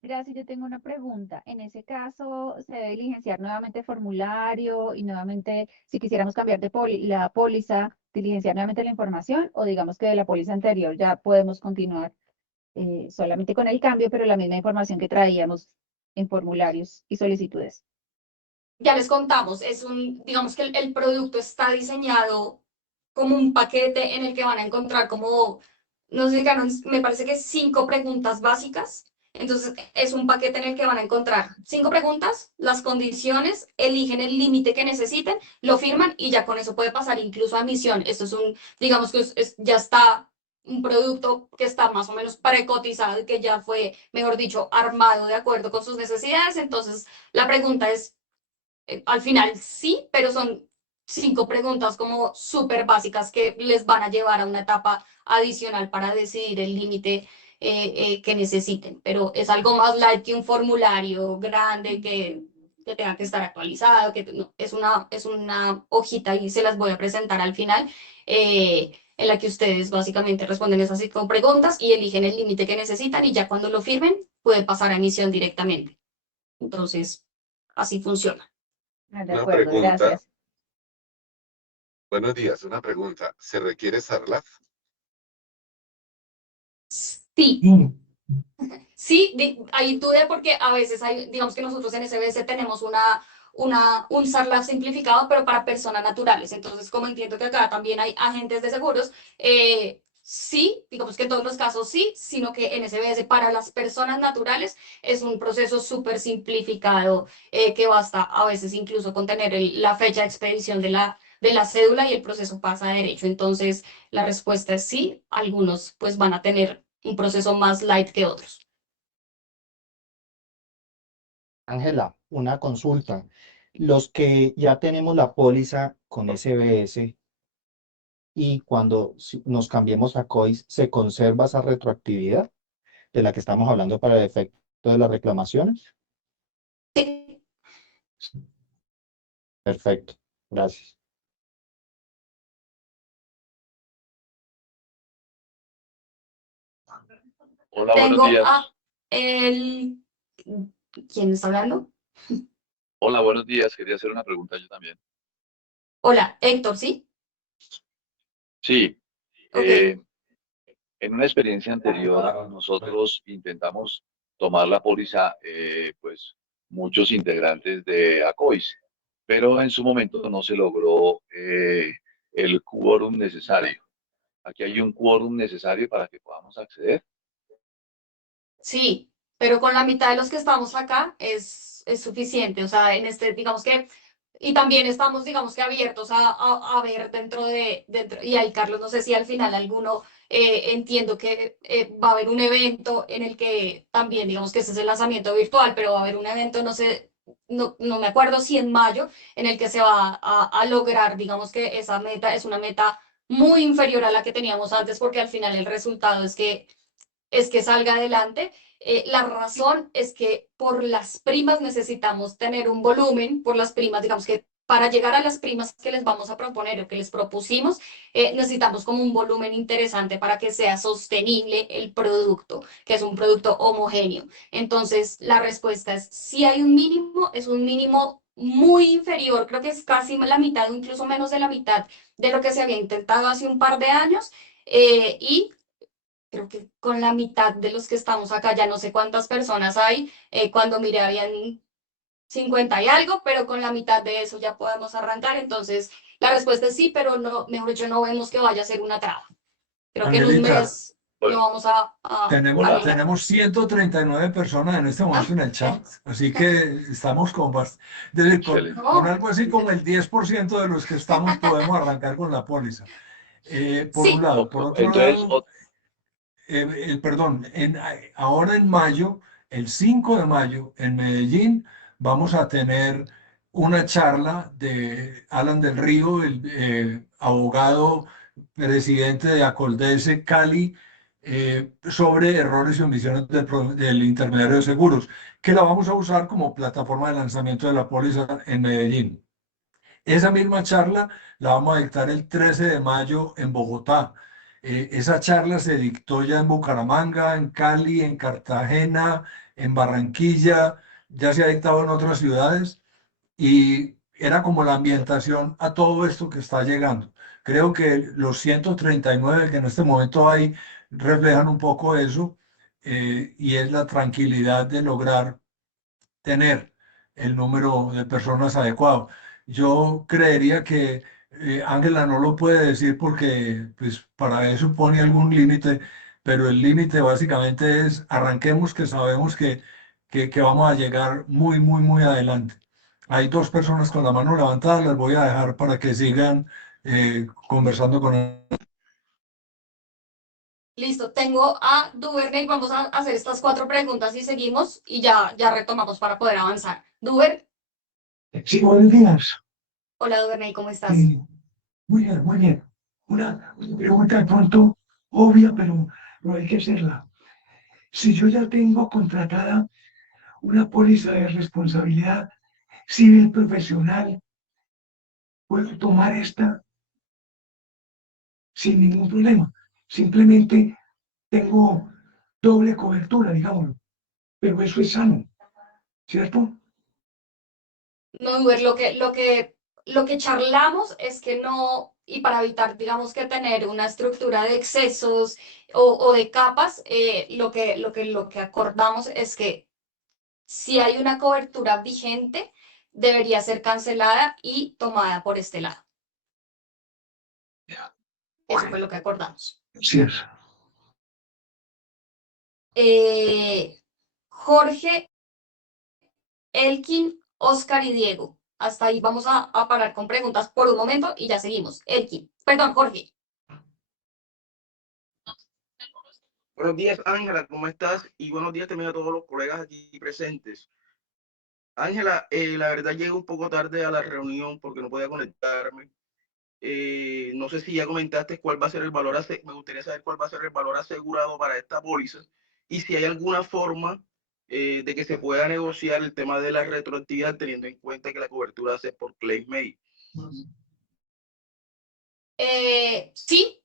Gracias, yo tengo una pregunta. En ese caso, ¿se debe diligenciar nuevamente formulario y nuevamente, si quisiéramos cambiar de la póliza, diligenciar nuevamente la información o digamos que de la póliza anterior ya podemos continuar solamente con el cambio, pero la misma información que traíamos en formularios y solicitudes? Ya les contamos, digamos que el producto está diseñado como un paquete en el que van a encontrar como, no sé, me parece que 5 preguntas básicas Entonces, es un paquete en el que van a encontrar 5 preguntas, las condiciones, eligen el límite que necesiten, lo firman y ya con eso puede pasar incluso a misión. Esto es digamos que ya está un producto que está más o menos precotizado y que ya fue, mejor dicho, armado de acuerdo con sus necesidades. Entonces, la pregunta es, al final sí, pero son 5 preguntas como súper básicas que les van a llevar a una etapa adicional para decidir el límite que necesiten. Pero es algo más light que un formulario grande que tenga que estar actualizado, que no, es una hojita y se las voy a presentar al final, en la que ustedes básicamente responden esas 5 preguntas y eligen el límite que necesitan y ya cuando lo firmen puede pasar a emisión directamente. Entonces, así funciona. De Una acuerdo, pregunta, gracias. buenos días, una pregunta. ¿Se requiere SARLAF? Sí, sí, ahí dudé porque a veces hay, digamos que nosotros en SBS tenemos un SARLAF simplificado, pero para personas naturales. Entonces, como entiendo que acá también hay agentes de seguros, sí, digamos que en todos los casos sí, sino que en SBS para las personas naturales es un proceso súper simplificado, que basta a veces incluso con tener la fecha de expedición de la cédula y el proceso pasa a derecho. Entonces, la respuesta es sí, algunos pues van a tener un proceso más light que otros. Ángela, una consulta. Los que ya tenemos la póliza con SBS y cuando nos cambiemos a COIS, ¿se conserva esa retroactividad de la que estamos hablando para el efecto de las reclamaciones? Sí. Perfecto, gracias. Hola, buenos Tengo días. a el... ¿Quién está hablando? Hola, buenos días. Quería hacer una pregunta yo también. Hola, Héctor, ¿sí? Sí, Ok. en una experiencia anterior nosotros intentamos tomar la póliza, pues muchos integrantes de ACOIS, pero en su momento no se logró el quórum necesario. Aquí hay un quórum necesario para que podamos acceder. Sí, pero con la mitad de los que estamos acá es suficiente. O sea, en este, digamos que, y también estamos, digamos que abiertos a ver dentro, y ahí, Carlos, no sé si al final alguno, entiendo que va a haber un evento en el que también, digamos que ese es el lanzamiento virtual, pero va a haber un evento, no sé, no me acuerdo si en mayo, en el que se va a lograr, digamos que esa meta es una meta muy inferior a la que teníamos antes, porque al final el resultado es que salga adelante. La razón es que por las primas necesitamos tener un volumen, por las primas, digamos que para llegar a las primas que les vamos a proponer o que les propusimos, necesitamos como un volumen interesante para que sea sostenible el producto, que es un producto homogéneo. Entonces, la respuesta es, si hay un mínimo, es un mínimo muy inferior, creo que es casi la mitad o incluso menos de la mitad de lo que se había intentado hace un par de años. Y creo que con la mitad de los que estamos acá, ya no sé cuántas personas hay, cuando miré habían 50 y algo, pero con la mitad de eso ya podemos arrancar. Entonces, la respuesta es sí, pero no, mejor dicho, no vemos que vaya a ser una traba. Creo que en un Angelita, mes lo vamos a tenemos, lograr. tenemos 139 personas en este momento en el chat, así que estamos Excelente. con algo así como el 10% de los que estamos podemos arrancar con la póliza. Por un Sí, lado. Por otro Entonces, lado, perdón, ahora en mayo, el 5 de mayo, en Medellín, vamos a tener una charla de Alan del Río, el abogado presidente de Acoldese Cali, sobre errores y omisiones del intermediario de seguros, que la vamos a usar como plataforma de lanzamiento de la póliza en Medellín. Esa misma charla la vamos a dictar el 13 de mayo en Bogotá. Esa charla se dictó ya en Bucaramanga, en Cali, en Cartagena, en Barranquilla, ya se ha dictado en otras ciudades y era como la ambientación a todo esto que está llegando. Creo que los 139 que en este momento hay reflejan un poco eso, y es la tranquilidad de lograr tener el número de personas adecuado. Yo creería que Ángela no lo puede decir porque pues, para eso pone algún límite, pero el límite básicamente es arranquemos que sabemos que vamos a llegar muy, muy, muy adelante. Hay dos personas con la mano levantada, las voy a dejar para que sigan conversando con él. Listo, tengo a Duvernay, vamos a hacer estas 4 preguntas y seguimos y ya retomamos para poder avanzar. Duver, Sí, buenos días. hola Duvernay, ¿cómo estás? Muy bien, muy bien. Una pregunta de pronto obvia, pero hay que hacerla. Si yo ya tengo contratada una póliza de responsabilidad civil profesional, puedo tomar esta sin ningún problema. Simplemente tengo doble cobertura, digamos, pero eso es sano, ¿cierto? No, Duver, lo que charlamos es que no, y para evitar, digamos que tener una estructura de excesos o de capas, lo que acordamos es que si hay una cobertura vigente, debería ser cancelada y tomada por este lado. Eso fue lo que acordamos. Sí es. Jorge, Elkin, Oscar y Diego. Hasta ahí vamos a parar con preguntas por un momento y ya seguimos. Elkin, perdón, Jorge. Buenos días, Ángela, ¿cómo estás? Y buenos días también a todos los colegas aquí presentes. Ángela, la verdad llegué un poco tarde a la reunión porque no podía conectarme. No sé si ya comentaste cuál va a ser el valor, me gustaría saber cuál va a ser el valor asegurado para esta póliza y si hay alguna forma de que se pueda negociar el tema de la retroactividad teniendo en cuenta que la cobertura se por claim made. Sí.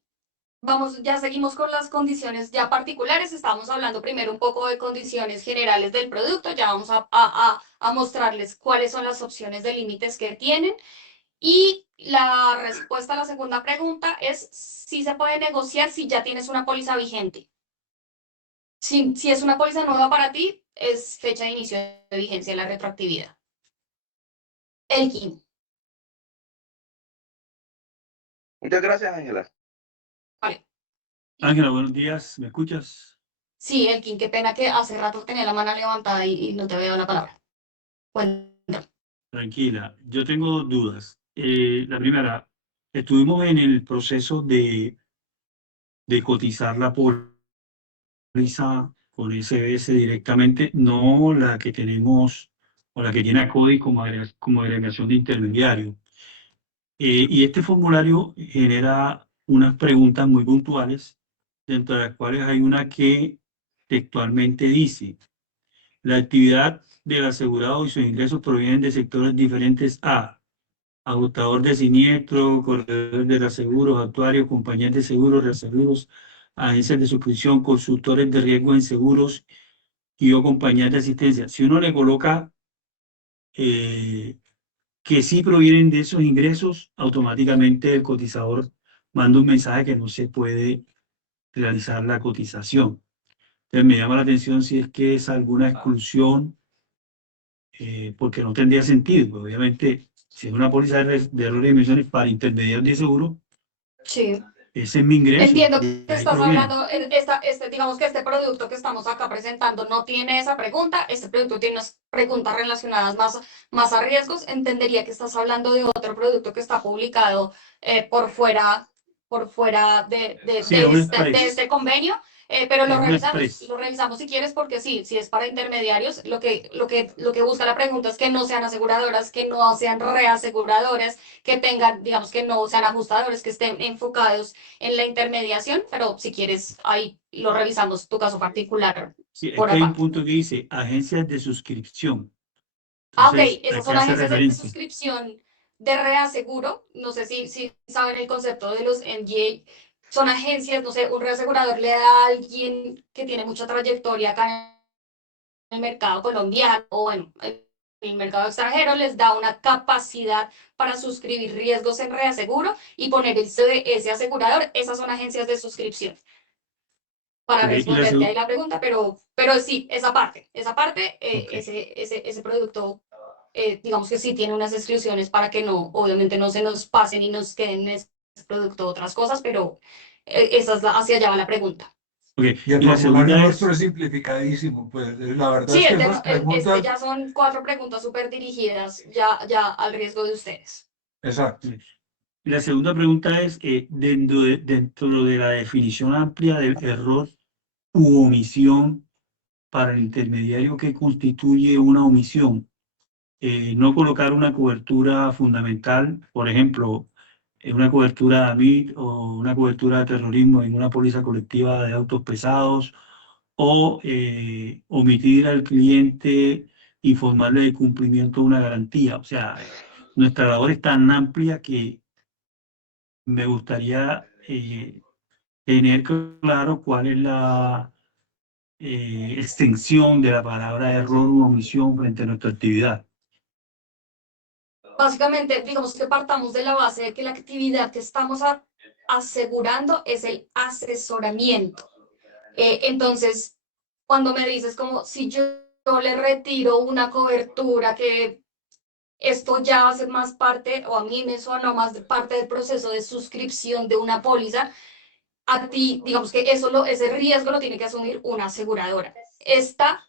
Vamos, ya seguimos con las condiciones ya particulares. Estábamos hablando primero un poco de condiciones generales del producto. Ya vamos a mostrarles cuáles son las opciones de límites que tienen. Y la respuesta a la segunda pregunta es si se puede negociar si ya tienes una póliza vigente. Si es una póliza nueva para ti, es fecha de inicio de vigencia de la retroactividad. Elkin. Muchas gracias, Ángela. Vale. Ángela, buenos días, ¿me escuchas? Sí, Elkin, qué pena que hace rato tenía la mano levantada y no te veo la palabra. Cuéntame. Tranquila, yo tengo 2 dudas. La primera, estuvimos en el proceso de cotizar la póliza con SBS directamente, no la que tenemos o la que tiene ACODI como agregación de intermediario. Y este formulario genera unas preguntas muy puntuales, dentro de las cuales hay una que textualmente dice: la actividad del asegurado y sus ingresos provienen de sectores diferentes a ajustador de siniestro, corredor de reaseguros, actuarios, compañías de seguros, reaseguros, agencias de suscripción, consultores de riesgo en seguros y o compañías de asistencia. Si uno le coloca que sí provienen de esos ingresos, automáticamente el cotizador manda un mensaje que no se puede realizar la cotización. Entonces me llama la atención si es que es alguna exclusión, porque no tendría sentido. Pues, obviamente, si es una póliza de errores y emisiones para intermediarios de seguro, Sí. ese es mi ingreso. Entiendo de que ahí estás proviene. hablando, digamos que este producto que estamos acá presentando no tiene esa pregunta, este producto tiene unas preguntas relacionadas más a riesgos. Entendería que estás hablando de otro producto que está publicado por fuera Sí, es un de express. este convenio, pero Es un express. lo revisamos si quieres, porque sí, si es para intermediarios, lo que busca la pregunta es que no sean aseguradoras, que no sean reaseguradoras, que tengan, digamos, que no sean ajustadores, que estén enfocados en la intermediación, pero si quieres, ahí lo revisamos tu caso particular Sí, es por que hay un aparte. punto que dice agencias de suscripción. Ah, ok, Entonces, ¿a esas qué son hace agencias de referencia? suscripción de reaseguro. No sé si saben el concepto de los NGA. Son agencias, no sé, un reasegurador le da a alguien que tiene mucha trayectoria acá en el mercado colombiano o en el mercado extranjero, les da una capacidad para suscribir riesgos en reaseguro y poner ese asegurador. Esas son agencias de suscripción. Para Ok, y la responderte ahí la pregunta, pero sí, esa parte, Ok. ese producto, digamos que sí tiene unas exclusiones para que no, obviamente no se nos pasen y nos queden en ese producto otras cosas, pero esa es hacia allá va la pregunta. Ok, Y el y la formulario segunda nuestro es, es simplificadísimo, pues la verdad Sí, es que el esas tema, es que preguntas, ya son 4 preguntas súper dirigidas, ya al riesgo de ustedes. exacto. y la segunda pregunta es, dentro de la definición amplia del error u omisión para el intermediario, que constituye una omisión, no colocar una cobertura fundamental, por ejemplo, una cobertura de AMIT o una cobertura de terrorismo en una póliza colectiva de autos pesados, o omitir al cliente informarle de cumplimiento de una garantía. O sea, nuestra labor es tan amplia que me gustaría tener claro cuál es la extensión de la palabra error u omisión frente a nuestra actividad. Básicamente, digamos que partamos de la base de que la actividad que estamos asegurando es el asesoramiento. Entonces, cuando me dices como si yo le retiro una cobertura, que esto ya va a ser más parte, o a mí me suena más de parte del proceso de suscripción de una póliza, a ti, digamos que ese riesgo lo tiene que asumir una aseguradora. Esta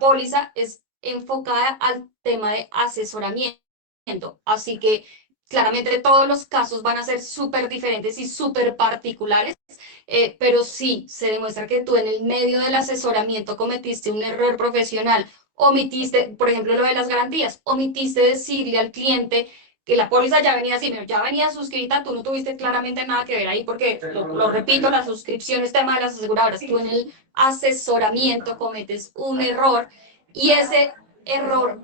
póliza es enfocada al tema de asesoramiento, así que claramente todos los casos van a ser súper diferentes y súper particulares, pero sí se demuestra que tú en el medio del asesoramiento cometiste un error profesional, omitiste, por ejemplo, lo de las garantías, omitiste decirle al cliente que la póliza ya venía así, pero ya venía suscrita, tú no tuviste claramente nada que ver ahí, porque, lo repito, la suscripción es tema de las aseguradoras, tú en el asesoramiento cometes un error y ese error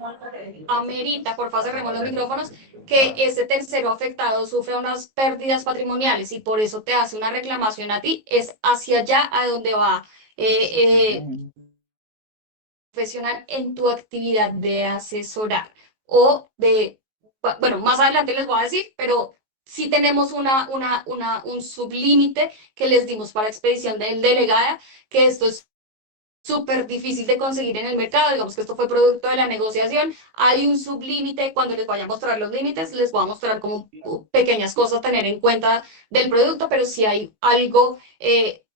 amerita, por favor cerremos los micrófonos, que ese tercero afectado sufra unas pérdidas patrimoniales y por eso te hace una reclamación a ti, es hacia allá a donde va profesional en tu actividad de asesorar o de, bueno, más adelante les voy a decir, pero sí tenemos un sublímite que les dimos para expedición del delegada, que esto es súper difícil de conseguir en el mercado, digamos que esto fue producto de la negociación, hay un sublímite, cuando les vaya a mostrar los límites, les voy a mostrar como pequeñas cosas a tener en cuenta del producto, pero sí hay algo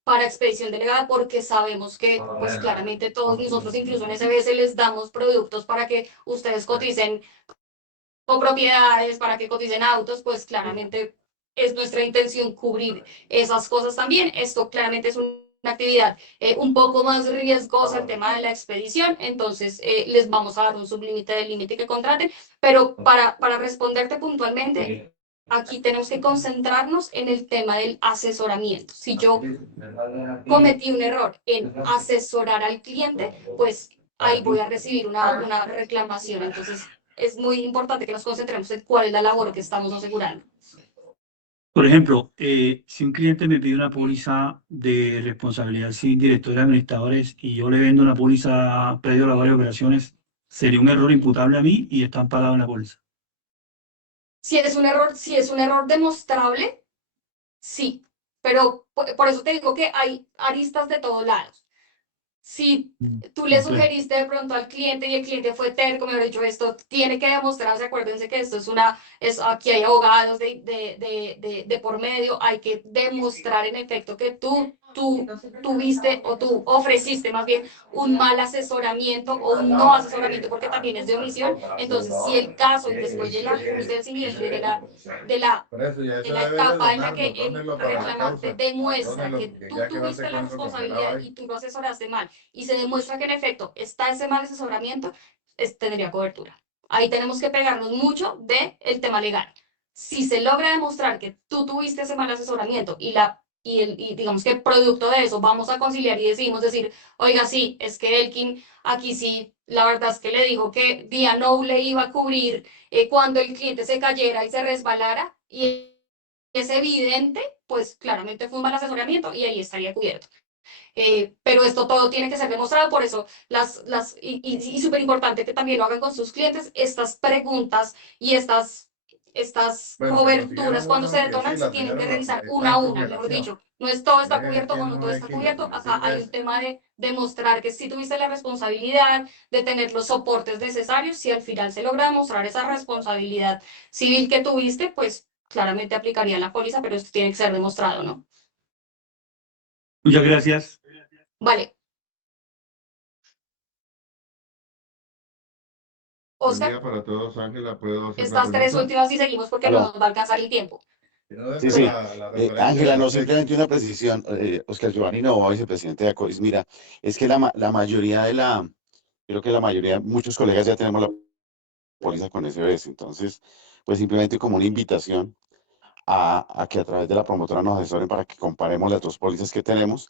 para expedición delegada, porque sabemos que pues claramente todos nosotros, incluso en SBS, les damos productos para que ustedes coticen con propiedades, para que coticen autos, pues claramente es nuestra intención cubrir esas cosas también. Esto claramente es una actividad un poco más riesgosa, el tema de la expedición, entonces les vamos a dar un sublímite del límite que contraten, pero para responderte puntualmente, aquí tenemos que concentrarnos en el tema del asesoramiento. Si yo cometí un error en asesorar al cliente, pues ahí voy a recibir una reclamación. Entonces, es muy importante que nos concentremos en cuál es la labor que estamos asegurando. Por ejemplo, si un cliente me pide una póliza de responsabilidad civil, directores administradores, y yo le vendo una póliza predio a varias operaciones, sería un error imputable a mí y está amparado en la póliza. Si es un error demostrable, sí, pero por eso te digo que hay aristas de todos lados. Si tú le sugeriste de pronto al cliente y el cliente fue terco, mejor dicho, esto tiene que demostrarse, acuérdense que esto aquí hay abogados de por medio, hay que demostrar en efecto que tú tuviste o tú ofreciste más bien un mal asesoramiento o un no asesoramiento, porque también es de omisión. Entonces, si el caso, y después llega el juzgue del siguiente de la etapa en la que el reclamante demuestra que tú tuviste la responsabilidad y tú lo asesoraste mal, y se demuestra que en efecto está ese mal asesoramiento, tendría cobertura. Ahí tenemos que pegarnos mucho del tema legal. Si se logra demostrar que tú tuviste ese mal asesoramiento y digamos que producto de eso vamos a conciliar y decidimos decir, oiga, sí, es que Elkin aquí sí, la verdad es que le dijo que vía no le iba a cubrir cuando el cliente se cayera y se resbalara, y es evidente, pues claramente fue un mal asesoramiento y ahí estaría cubierto. Pero esto todo tiene que ser demostrado, por eso y súper importante que también lo hagan con sus clientes, estas preguntas y estas coberturas cuando se detonan se tienen que revisar una a una, mejor dicho, no es todo está cubierto o no todo está cubierto, acá hay un tema de demostrar que sí tuviste la responsabilidad, de tener los soportes necesarios. Si al final se logra demostrar esa responsabilidad civil que tuviste, pues claramente aplicaría la póliza, pero esto tiene que ser demostrado, ¿no? Muchas gracias. Vale. Buen Oscar, día para todos, Ángela. ¿Puedo hacer una estas tres pregunta? últimas y seguimos porque no Aló. nos va a alcanzar el tiempo. Sí, sí. Ángela, no, simplemente una precisión. Oscar Giovanni Novoa, vicepresidente de ACOIS. Mira, es que la mayoría creo que la mayoría, muchos colegas ya tenemos la póliza con SBS. Entonces, pues simplemente como una invitación a que a través de la promotora nos asesoren para que comparemos las dos pólizas que tenemos.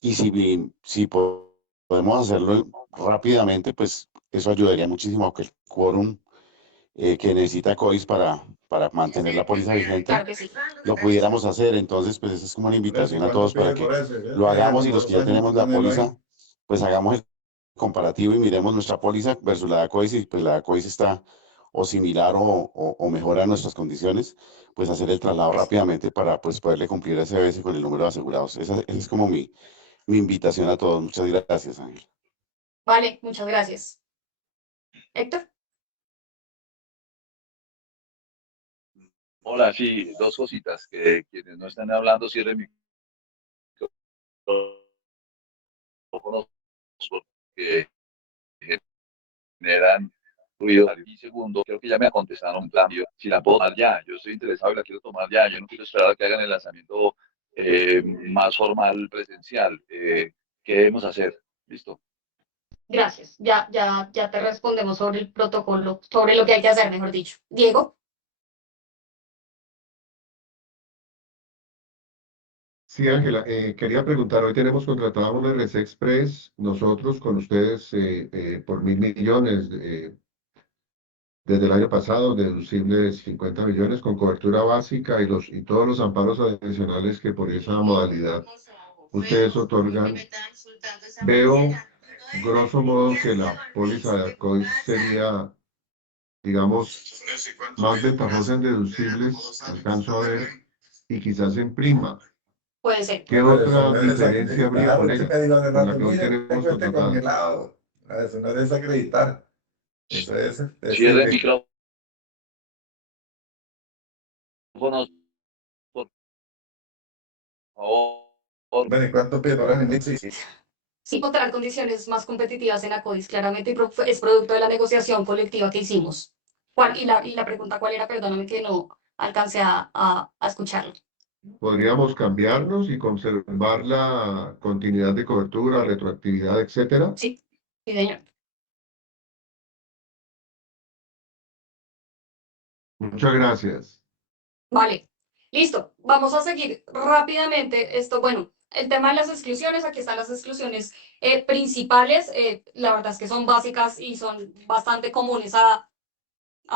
Y si podemos hacerlo rápidamente, pues eso ayudaría muchísimo a que el quórum que necesita COIS para mantener la póliza vigente, Claro que sí. lo pudiéramos hacer. Entonces, pues esa es como una invitación a todos para que lo hagamos, y los que ya tenemos la póliza, pues hagamos el comparativo y miremos nuestra póliza versus la de COIS, y pues la de COIS está o similar o mejora nuestras condiciones, pues hacer el traslado rápidamente para pues poderle cumplir a SBS con el número de asegurados. Esa es como mi invitación a todos. Muchas gracias, Ángel. Vale, muchas gracias. Héctor. Hola, sí, dos cositas. Que quienes no están hablando cierren micrófonos porque generan ruido. Y segundo, creo que ya me contestaron un cambio. Si la puedo tomar ya, yo estoy interesado y la quiero tomar ya. Yo no quiero esperar a que hagan el lanzamiento más formal, presencial. ¿Qué debemos hacer? Listo. Gracias. Ya te respondemos sobre el protocolo, sobre lo que hay que hacer, mejor dicho. Diego. Sí, Ángela, quería preguntar, hoy tenemos contratado una RC Express, nosotros con ustedes por 1.000 millones desde el año pasado, deducibles 50 millones con cobertura básica y todos los amparos adicionales que por esa modalidad ustedes otorgan. Veo, grosso modo, que la póliza de ACOIS sería, digamos, más ventajosa en deducibles, alcanzo a ver, y quizás en prima. Puede ser. ¿Qué otra diferencia habría con ella? Con la que hoy tenemos contratada. Eso no es desacreditar. Eso es Cierre el decirle. micrófonos, por favor. Bueno, ¿y cuánto piden? Sí, encontrar condiciones más competitivas en ACODIS, claramente, y es producto de la negociación colectiva que hicimos. Y la pregunta, ¿cuál era? Perdóname que no alcancé a escucharlo. Podríamos cambiarnos y conservar la continuidad de cobertura, retroactividad, etcétera. Sí, señor. Muchas gracias. Vale, listo. Vamos a seguir rápidamente esto. Bueno, el tema de las exclusiones, aquí están las exclusiones principales. La verdad es que son básicas y son bastante comunes a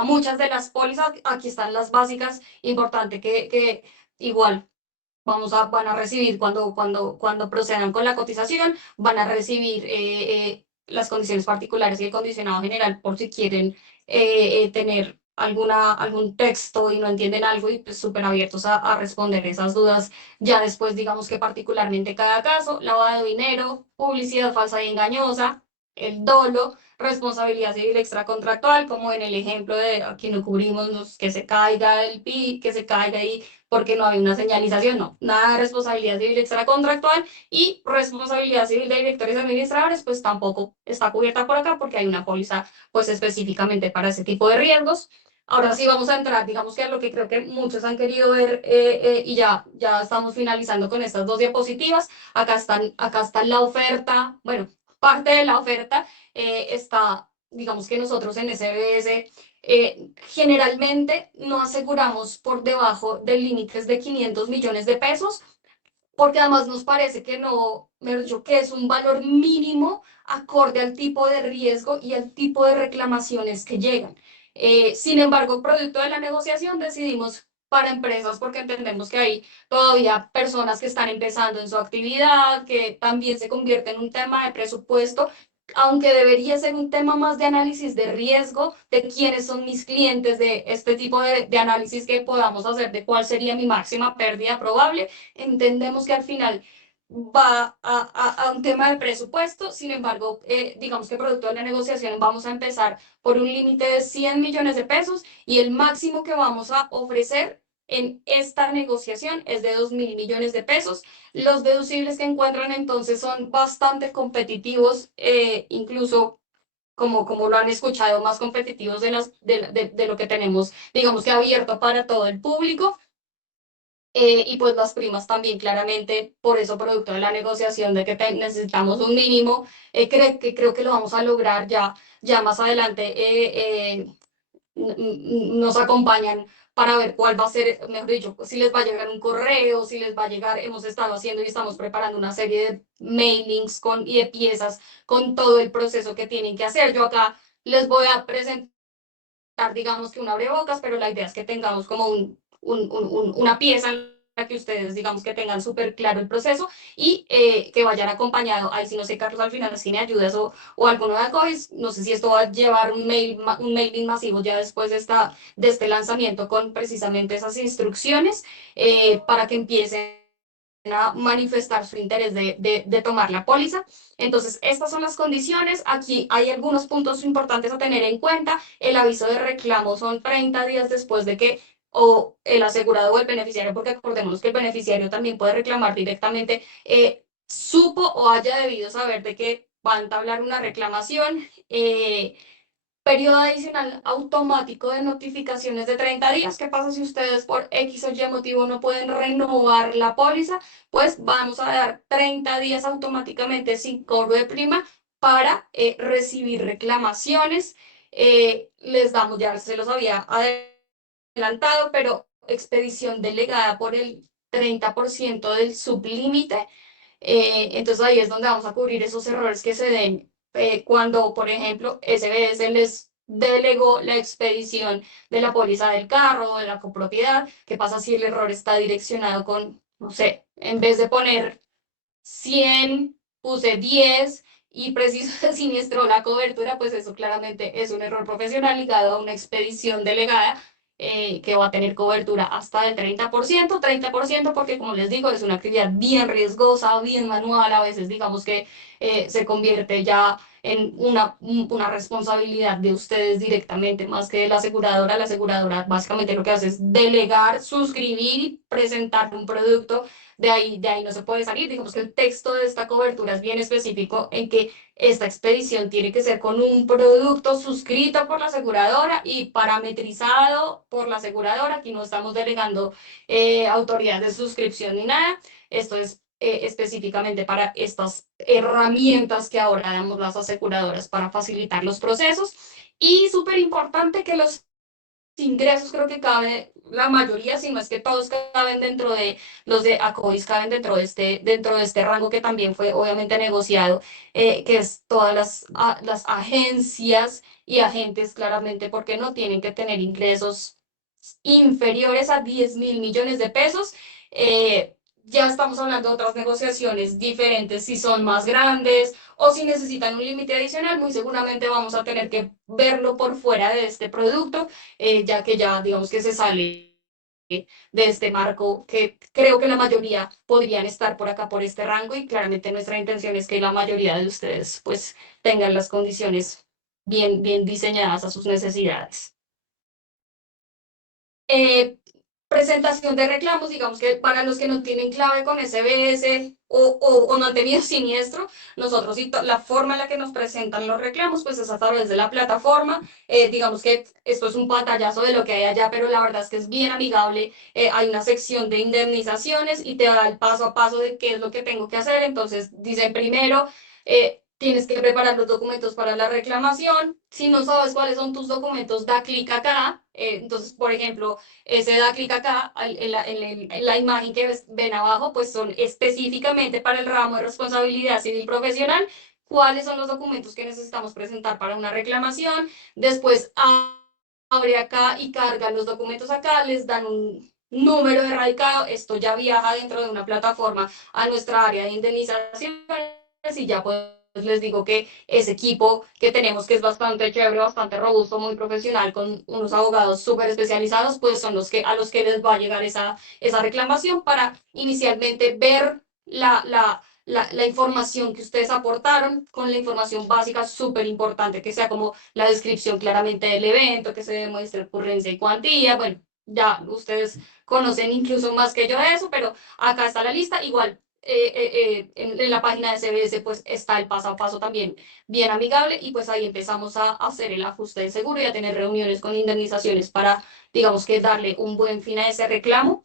muchas de las pólizas. Aquí están las básicas. Importante que igual van a recibir cuando procedan con la cotización, van a recibir las condiciones particulares y el condicionado general por si quieren tener algún texto y no entienden algo, y pues súper abiertos a responder esas dudas. Ya después, digamos que particularmente cada caso, lavado de dinero, publicidad falsa y engañosa, el dolo, responsabilidad civil extracontractual, como en el ejemplo de aquí no cubrimos que se caiga el PIB, que se caiga ahí porque no hay una señalización, no, nada de responsabilidad civil extracontractual, y responsabilidad civil de directores administradores, pues tampoco está cubierta por acá porque hay una póliza pues específicamente para ese tipo de riesgos. Ahora sí vamos a entrar, digamos que a lo que creo que muchos han querido ver, y ya estamos finalizando con estas dos diapositivas. Acá está la oferta, bueno, parte de la oferta está, digamos que nosotros en SBS generalmente no aseguramos por debajo de límites de 500 millones de pesos, porque además nos parece que no, mejor dicho, que es un valor mínimo acorde al tipo de riesgo y al tipo de reclamaciones que llegan. Sin embargo, producto de la negociación decidimos para empresas, porque entendemos que hay todavía personas que están empezando en su actividad, que también se convierte en un tema de presupuesto, aunque debería ser un tema más de análisis de riesgo, de quiénes son mis clientes, de este tipo de análisis que podamos hacer de cuál sería mi máxima pérdida probable. Entendemos que al final va a un tema de presupuesto. Sin embargo, digamos que producto de la negociación vamos a empezar por un límite de 100 millones de pesos, y el máximo que vamos a ofrecer en esta negociación es de 2.000 millones de pesos. Los deducibles que encuentran entonces son bastante competitivos, incluso como lo han escuchado, más competitivos de lo que tenemos, digamos que abierto para todo el público. Y pues las primas también, claramente, por eso producto de la negociación de que necesitamos un mínimo, creo que lo vamos a lograr ya más adelante. Nos acompañan para ver cuál va a ser, mejor dicho, si les va a llegar un correo, si les va a llegar, hemos estado haciendo y estamos preparando una serie de mailings y de piezas con todo el proceso que tienen que hacer. Yo acá les voy a presentar, digamos que un abrebocas, pero la idea es que tengamos como una pieza en la que ustedes, digamos que tengan súper claro el proceso y que vayan acompañado. Ahí si no sé, Carlos, al final si me ayudas o alguno de ACOIS, no sé si esto va a llevar un mailing masivo ya después de este lanzamiento con precisamente esas instrucciones para que empiecen a manifestar su interés de tomar la póliza. Entonces, estas son las condiciones. Aquí hay algunos puntos importantes a tener en cuenta. El aviso de reclamo son 30 días después de que o el asegurado o el beneficiario, porque acordémonos que el beneficiario también puede reclamar directamente, supo o haya debido saber de que va a entablar una reclamación. Periodo adicional automático de notificaciones de 30 días. ¿Qué pasa si ustedes por X o Y motivo no pueden renovar la póliza? Pues vamos a dar 30 días automáticamente sin cobro de prima para recibir reclamaciones. Les damos, ya se los había adelantado, pero expedición delegada por el 30% del sublímite. Entonces ahí es donde vamos a cubrir esos errores que se den cuando, por ejemplo, SBS les delegó la expedición de la póliza del carro o de la copropiedad. ¿Qué pasa si el error está direccionado con, no sé, en vez de poner 100, puse 10 y preciso se siniestró la cobertura? Pues eso claramente es un error profesional ligado a una expedición delegada que va a tener cobertura hasta del 30% porque como les digo, es una actividad bien riesgosa, bien manual, a veces digamos que se convierte ya en una responsabilidad de ustedes directamente, más que de la aseguradora. La aseguradora básicamente lo que hace es delegar, suscribir y presentar un producto. De ahí no se puede salir. Digamos que el texto de esta cobertura es bien específico en que esta expedición tiene que ser con un producto suscrito por la aseguradora y parametrizado por la aseguradora. Aquí no estamos delegando autoridad de suscripción ni nada. Esto es específicamente para estas herramientas que ahora damos las aseguradoras para facilitar los procesos. Y súper importante que los ingresos, creo que cabe la mayoría, si no es que todos caben dentro de los de ACOIS, caben dentro de este rango que también fue obviamente negociado, que es todas las agencias y agentes claramente, porque no tienen que tener ingresos inferiores a 10.000 millones de pesos. Ya estamos hablando de otras negociaciones diferentes, si son más grandes o si necesitan un límite adicional, muy seguramente vamos a tener que verlo por fuera de este producto, ya que ya digamos que se sale de este marco, que creo que la mayoría podrían estar por acá, por este rango, y claramente nuestra intención es que la mayoría de ustedes pues tengan las condiciones bien diseñadas a sus necesidades. Presentación de reclamos, digamos que para los que no tienen clave con SBS o no han tenido siniestro, nosotros y la forma en la que nos presentan los reclamos, pues es a través de la plataforma. Digamos que esto es un pantallazo de lo que hay allá, pero la verdad es que es bien amigable. Hay una sección de indemnizaciones y te da el paso a paso de qué es lo que tengo que hacer. Entonces dice primero, tienes que preparar los documentos para la reclamación. Si no sabes cuáles son tus documentos, da clic acá. Entonces, por ejemplo, se da clic acá en la imagen que ven abajo, pues son específicamente para el ramo de responsabilidad civil profesional. ¿Cuáles son los documentos que necesitamos presentar para una reclamación? Después abre acá y carga los documentos acá, les dan un número de radicado. Esto ya viaja dentro de una plataforma a nuestra área de indemnizaciones y ya les digo que ese equipo que tenemos, que es bastante chévere, bastante robusto, muy profesional, con unos abogados súper especializados, pues son a los que les va a llegar esa reclamación para inicialmente ver la información que ustedes aportaron con la información básica súper importante, que sea como la descripción claramente del evento, que se demuestre ocurrencia y cuantía, bueno, ya ustedes conocen incluso más que yo de eso, pero acá está la lista. Igual en la página de CBS pues está el paso a paso también bien amigable y pues ahí empezamos a hacer el ajuste del seguro y a tener reuniones con indemnizaciones para, digamos que darle un buen fin a ese reclamo.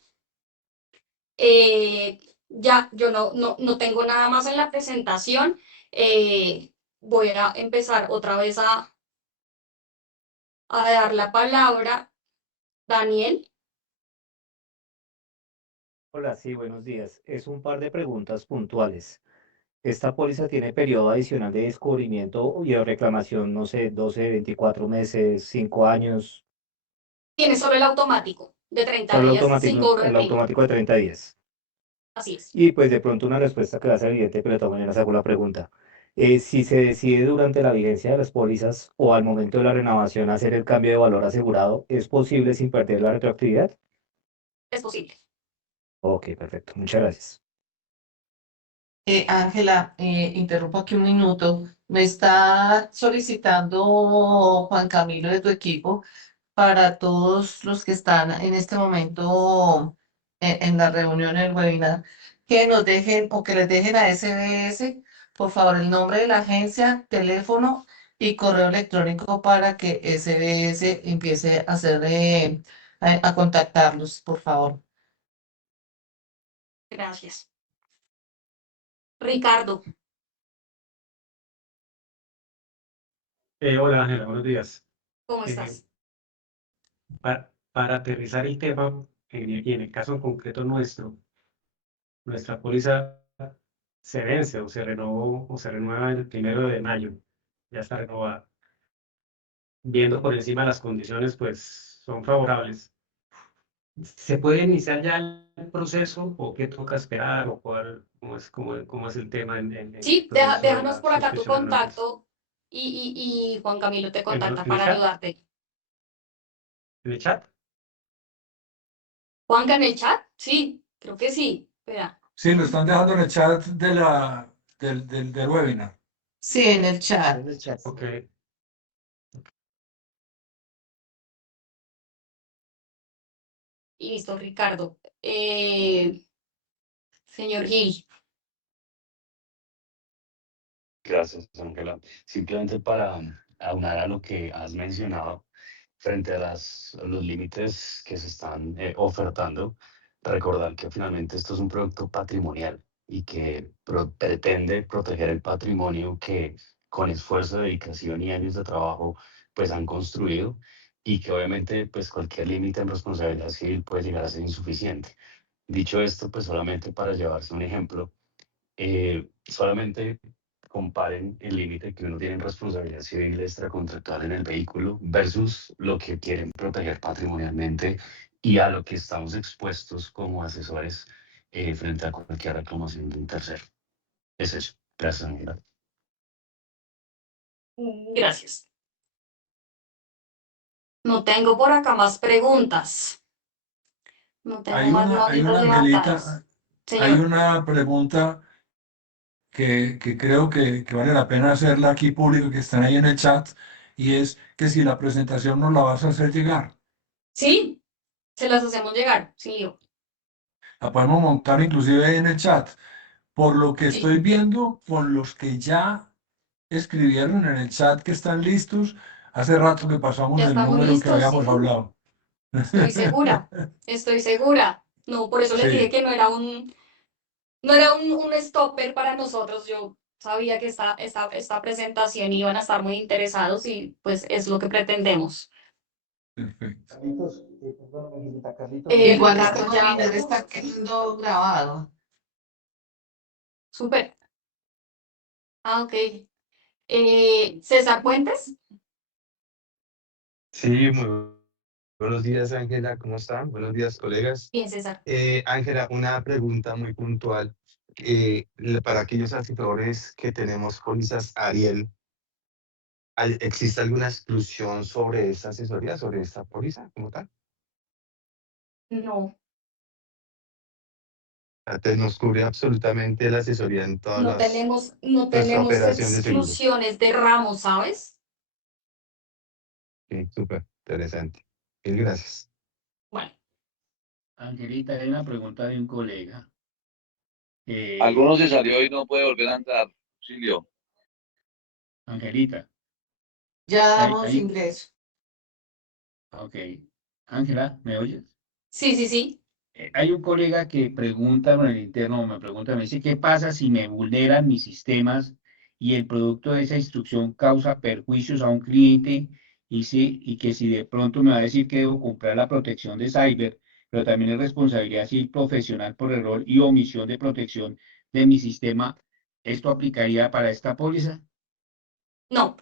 Ya, yo no tengo nada más en la presentación. Voy a empezar otra vez a dar la palabra. Daniel. Hola, sí, buenos días. Es un par de preguntas puntuales. Esta póliza tiene periodo adicional de descubrimiento y de reclamación, no sé, 12, 24 meses, 5 años, Tiene solo el automático de 30 solo días sin cobro de el mínimo. automático de 30 días. Así es. Y pues de pronto una respuesta que va a ser evidente, pero de todas maneras hago la pregunta. Si se decide durante la vigencia de las pólizas o al momento de la renovación hacer el cambio de valor asegurado, ¿es posible sin perder la retroactividad? Es posible. Ok, perfecto. Muchas gracias. Ángela, interrumpo aquí un minuto. Me está solicitando Juan Camilo de tu equipo para todos los que están en este momento en la reunión, en el webinar, que nos dejen o que les dejen a SBS, por favor, el nombre de la agencia, teléfono y correo electrónico para que SBS empiece a a contactarlos, por favor. Gracias. Ricardo. Hola Ángela, buenos días. ¿Cómo estás? Para aterrizar el tema, y en el caso concreto nuestro, nuestra póliza se vence o se renovó o se renueva el 1 de mayo, ya está renovada. Viendo por encima las condiciones, pues son favorables. ¿Se puede iniciar ya el proceso o qué toca esperar o cómo es el tema en el Sí, proceso de déjanos la por acá tu suscripción de nueva empresa? contacto y Juan Camilo te contacta En el para chat? ayudarte. ¿En el chat? ¿Juanca en el chat? Sí, creo que sí. Espera. Sí, lo están dejando en el chat del webinar. Sí, en el chat. En el chat. Ok. Y listo, Ricardo. Señor Gil. Gracias, Ángela. Simplemente para aunar a lo que has mencionado frente a los límites que se están ofertando, recordar que finalmente esto es un producto patrimonial y que pretende proteger el patrimonio que con esfuerzo, dedicación y años de trabajo pues han construido y que obviamente pues cualquier límite en responsabilidad civil puede llegar a ser insuficiente. Dicho esto, pues solamente para llevarse un ejemplo, solamente comparen el límite que uno tiene en responsabilidad civil extracontractual en el vehículo versus lo que quieren proteger patrimonialmente y a lo que estamos expuestos como asesores frente a cualquier reclamación de un tercero. Es eso. Gracias, Ángela. Gracias. No tengo por acá más preguntas. No tengo más Hay notitas una, levantadas. Angelita, hay Señor. una pregunta que creo que vale la pena hacerla aquí público, que están ahí en el chat, y es que si la presentación nos la vas a hacer llegar, Sí, se las hacemos llegar. Sí, la podemos montar inclusive ahí en el chat. Por lo que sí. estoy viendo, con los que ya escribieron en el chat que están listos, hace rato que pasamos Ya el estamos número que listos, habíamos sí. hablado. Estoy segura. Estoy segura. No, por eso les dije Sí, que no era un stopper para nosotros. Yo sabía que esta presentación iban a estar muy interesados y pues es lo que pretendemos. perfecto. Carlitos, perdón, Angelita, Carlitos, Igual Ricardo, este ya. webinar está quedando grabado. Súper. Ah, ok. César Puentes. Sí, muy buenos días, Ángela, ¿cómo están? Buenos días, colegas. Bien, César. Ángela, una pregunta muy puntual. Para aquellos asesores que tenemos pólizas Ariel, ¿existe alguna exclusión sobre esta asesoría, sobre esta póliza como tal? No, Nos cubre absolutamente la asesoría en todas no nuestra tenemos operación de seguros. exclusiones de ramos, ¿sabes? Sí, súper interesante. Mil gracias. Bueno, Angelita, hay una pregunta de un colega. Alguno se salió y no puede volver a entrar. Auxilio. Angelita, Ya hay, damos hay, ingreso. ok. Ángela, ¿me oyes? sí, sí, sí. Hay un colega que pregunta en el interno, me pregunta, me dice, ¿qué pasa si me vulneran mis sistemas y el producto de esa instrucción causa perjuicios a un cliente y que si de pronto me va a decir que debo comprar la protección de cyber, pero también es responsabilidad civil profesional por error y omisión de protección de mi sistema? ¿Esto aplicaría para esta póliza? No.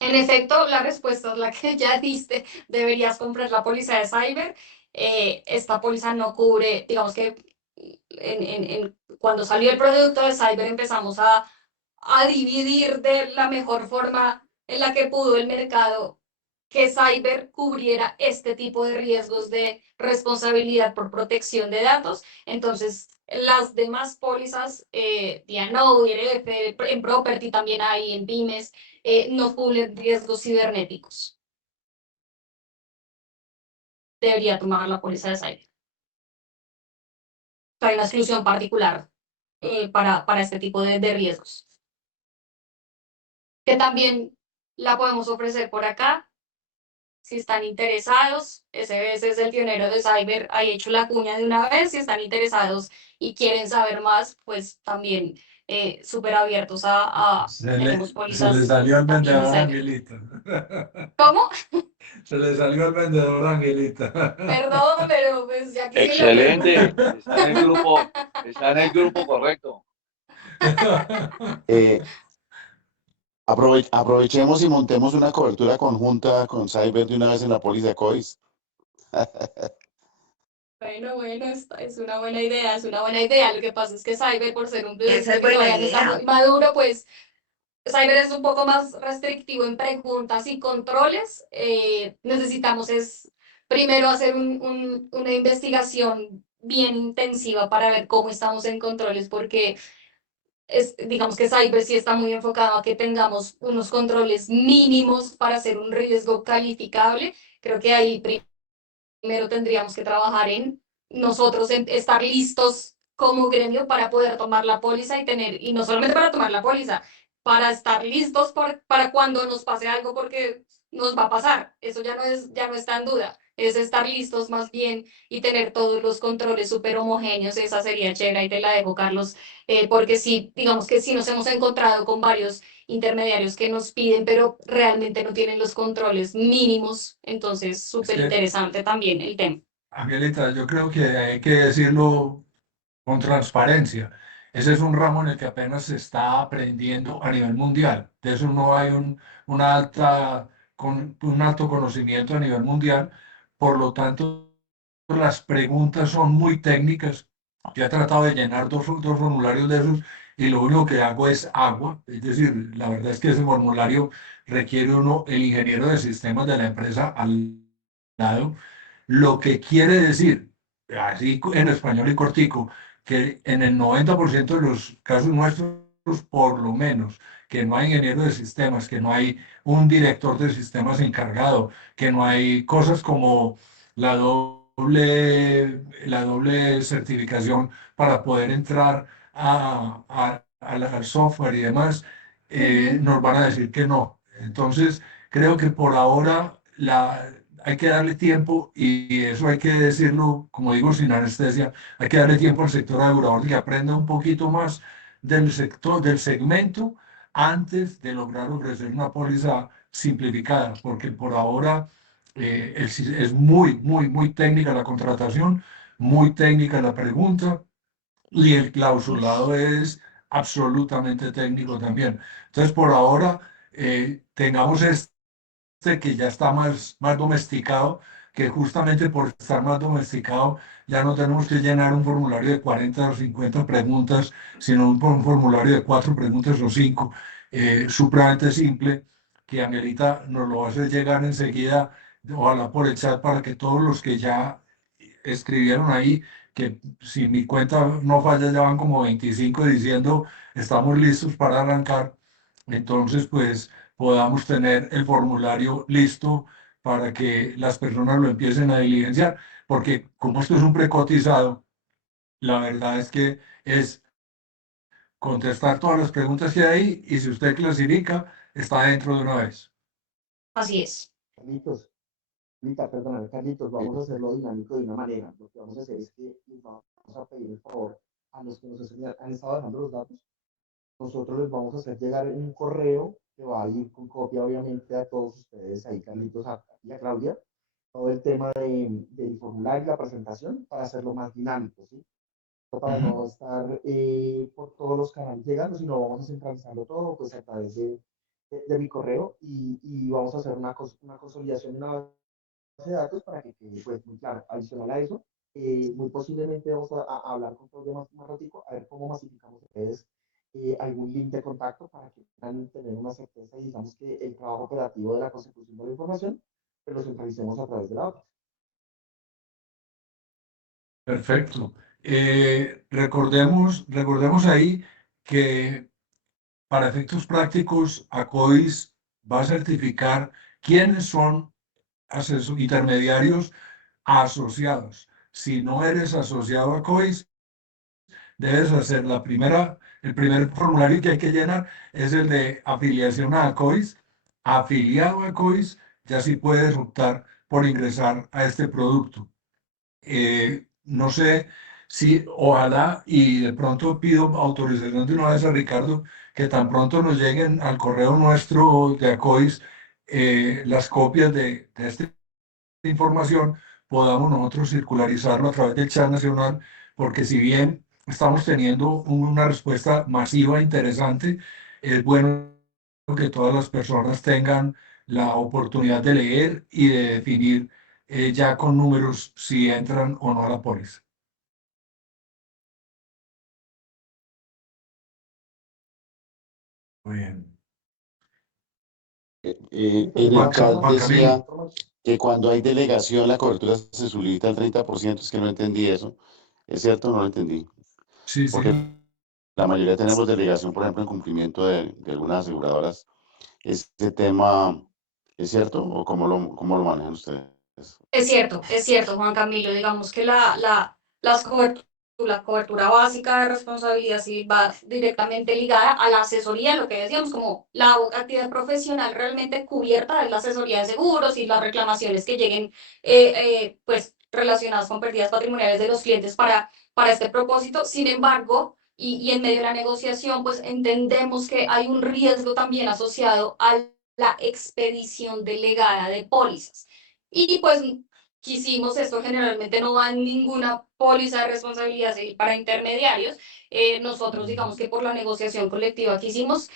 En efecto, la respuesta es la que ya diste. Deberías comprar la póliza de cyber. Esta póliza no cubre, digamos que cuando salió el producto de cyber empezamos a dividir de la mejor forma en la que pudo el mercado que cyber cubriera este tipo de riesgos de responsabilidad por protección de datos. Entonces, las demás pólizas, D&O, IRF, en Property también hay, en Pymes, no cubren riesgos cibernéticos. Debería tomar la póliza de cyber. Hay una exclusión particular para este tipo de riesgos. Que también la podemos ofrecer por acá. Si están interesados, SBS es el pionero de cyber, ha hecho la cuña de una vez. Si están interesados y quieren saber más, pues también súper abiertos tenemos Se pólizas le salió el también de vendedor, cyber. Angelita. ¿Cómo? Se le salió el vendedor, Angelita. Perdón, pero pues ya que sí lo Excelente. preguntan. Está en el grupo correcto. Aprovechemos y montemos una cobertura conjunta con Cyber de una vez en la póliza de COIS. Bueno, es una buena idea, es una buena idea. Lo que pasa es que cyber, por ser un producto Esa es que buena todavía no está idea. muy maduro, pues cyber es un poco más restrictivo en preguntas y controles. Necesitamos es primero hacer una investigación bien intensiva para ver cómo estamos en controles, porque digamos que cyber sí está muy enfocado a que tengamos unos controles mínimos para hacer un riesgo calificable. Creo que ahí primero tendríamos que trabajar en nosotros, en estar listos como gremio para poder tomar la póliza y no solamente para tomar la póliza, para estar listos para cuando nos pase algo, porque nos va a pasar. Eso ya no está en duda. Es estar listos más bien y tener todos los controles súper homogéneos. Esa sería chévere, y te la dejo, Carlos, porque sí, digamos que sí nos hemos encontrado con varios intermediarios que nos piden, pero realmente no tienen los controles mínimos. Entonces, Es súper que, interesante también el tema. Angelita, yo creo que hay que decirlo con transparencia. Ese es un ramo en el que apenas se está aprendiendo a nivel mundial. De eso no hay un alto conocimiento a nivel mundial. Por lo tanto, las preguntas son muy técnicas. Yo he tratado de llenar dos formularios de esos y lo único que hago es agua. Es decir, la verdad es que ese formulario requiere el ingeniero de sistemas de la empresa al lado. Lo que quiere decir, así en español y cortico, que en el 90% de los casos nuestros, por lo menos, que no hay ingeniero de sistemas, que no hay un director de sistemas encargado, que no hay cosas como la doble certificación para poder entrar al software y demás, nos van a decir que no. Entonces, creo que por ahora hay que darle tiempo y eso hay que decirlo, como digo, sin anestesia, hay que darle tiempo al sector asegurador que aprenda un poquito más del sector, del segmento antes de lograr ofrecer una póliza simplificada, porque por ahora es muy, muy, muy técnica la contratación, muy técnica la pregunta y el clausulado es absolutamente técnico también. Entonces, por ahora, tengamos que ya está más domesticado, que justamente por estar más domesticado ya no tenemos que llenar un formulario de 40 o 50 preguntas, sino un formulario de 4 preguntas o 5, supremamente simple, que Angelita nos lo hace llegar enseguida, ojalá por el chat, para que todos los que ya escribieron ahí, que si mi cuenta no falla, ya van como 25 diciendo estamos listos para arrancar. Entonces, pues podamos tener el formulario listo para que las personas lo empiecen a diligenciar, porque como esto es un precotizado, la verdad es que es contestar todas las preguntas que hay ahí y si usted clasifica, está dentro de una vez. Así es. Carlitos, perdóname, Carlitos, vamos a hacerlo dinámico de una manera. Lo que vamos a hacer es que les vamos a pedir el favor a los que nos han estado dejando los datos. Nosotros les vamos a hacer llegar un correo que va a ir con copia, obviamente, a todos ustedes ahí, Carlitos y a Claudia, todo el tema del formulario y la presentación para hacerlo más dinámico, ¿sí? Para no estar por todos los canales llegando, sino vamos a centralizarlo todo pues a través de mi correo y vamos a hacer una consolidación de una base de datos para que quede pues muy claro. Adicional a eso, muy posiblemente vamos a hablar con todos más ratico, a ver cómo masificamos ustedes algún link de contacto para que puedan tener una certeza y digamos que el trabajo operativo de la consecución de la información pues lo centralicemos a través de la otra. Perfecto. Recordemos ahí que para efectos prácticos, ACOIS va a certificar quiénes son intermediarios asociados. Si no eres asociado a ACOIS, debes hacer el primer formulario que hay que llenar es el de afiliación a ACOIS. Afiliado a ACOIS, ya sí puedes optar por ingresar a este producto. No sé si, ojalá, y de pronto pido autorización de una vez a Ricardo, que tan pronto nos lleguen al correo nuestro de ACOIS las copias de esta información, podamos nosotros circularizarlo a través del chat nacional, porque si bien estamos teniendo una respuesta masiva interesante, es bueno que todas las personas tengan la oportunidad de leer y de definir ya con números si entran o no a la póliza. Muy bien. El Juan chat Juan decía Camilo. que cuando hay delegación la cobertura se solicita al 30%, es que no entendí eso. ¿Es cierto o no lo entendí? Sí, Porque sí. la mayoría tenemos delegación, por ejemplo, en cumplimiento de algunas aseguradoras. ¿Ese tema es cierto o cómo lo manejan ustedes? Es cierto, Juan Camilo, digamos que la cobertura básica de responsabilidad civil va directamente ligada a la asesoría, lo que decíamos, como la actividad profesional realmente cubierta es la asesoría de seguros y las reclamaciones que lleguen pues relacionadas con pérdidas patrimoniales de los clientes para este propósito. Sin embargo, y en medio de la negociación, pues entendemos que hay un riesgo también asociado a la expedición delegada de pólizas. Y pues quisimos, esto generalmente no va en ninguna póliza de responsabilidad civil para intermediarios. Nosotros digamos que por la negociación colectiva que hicimos,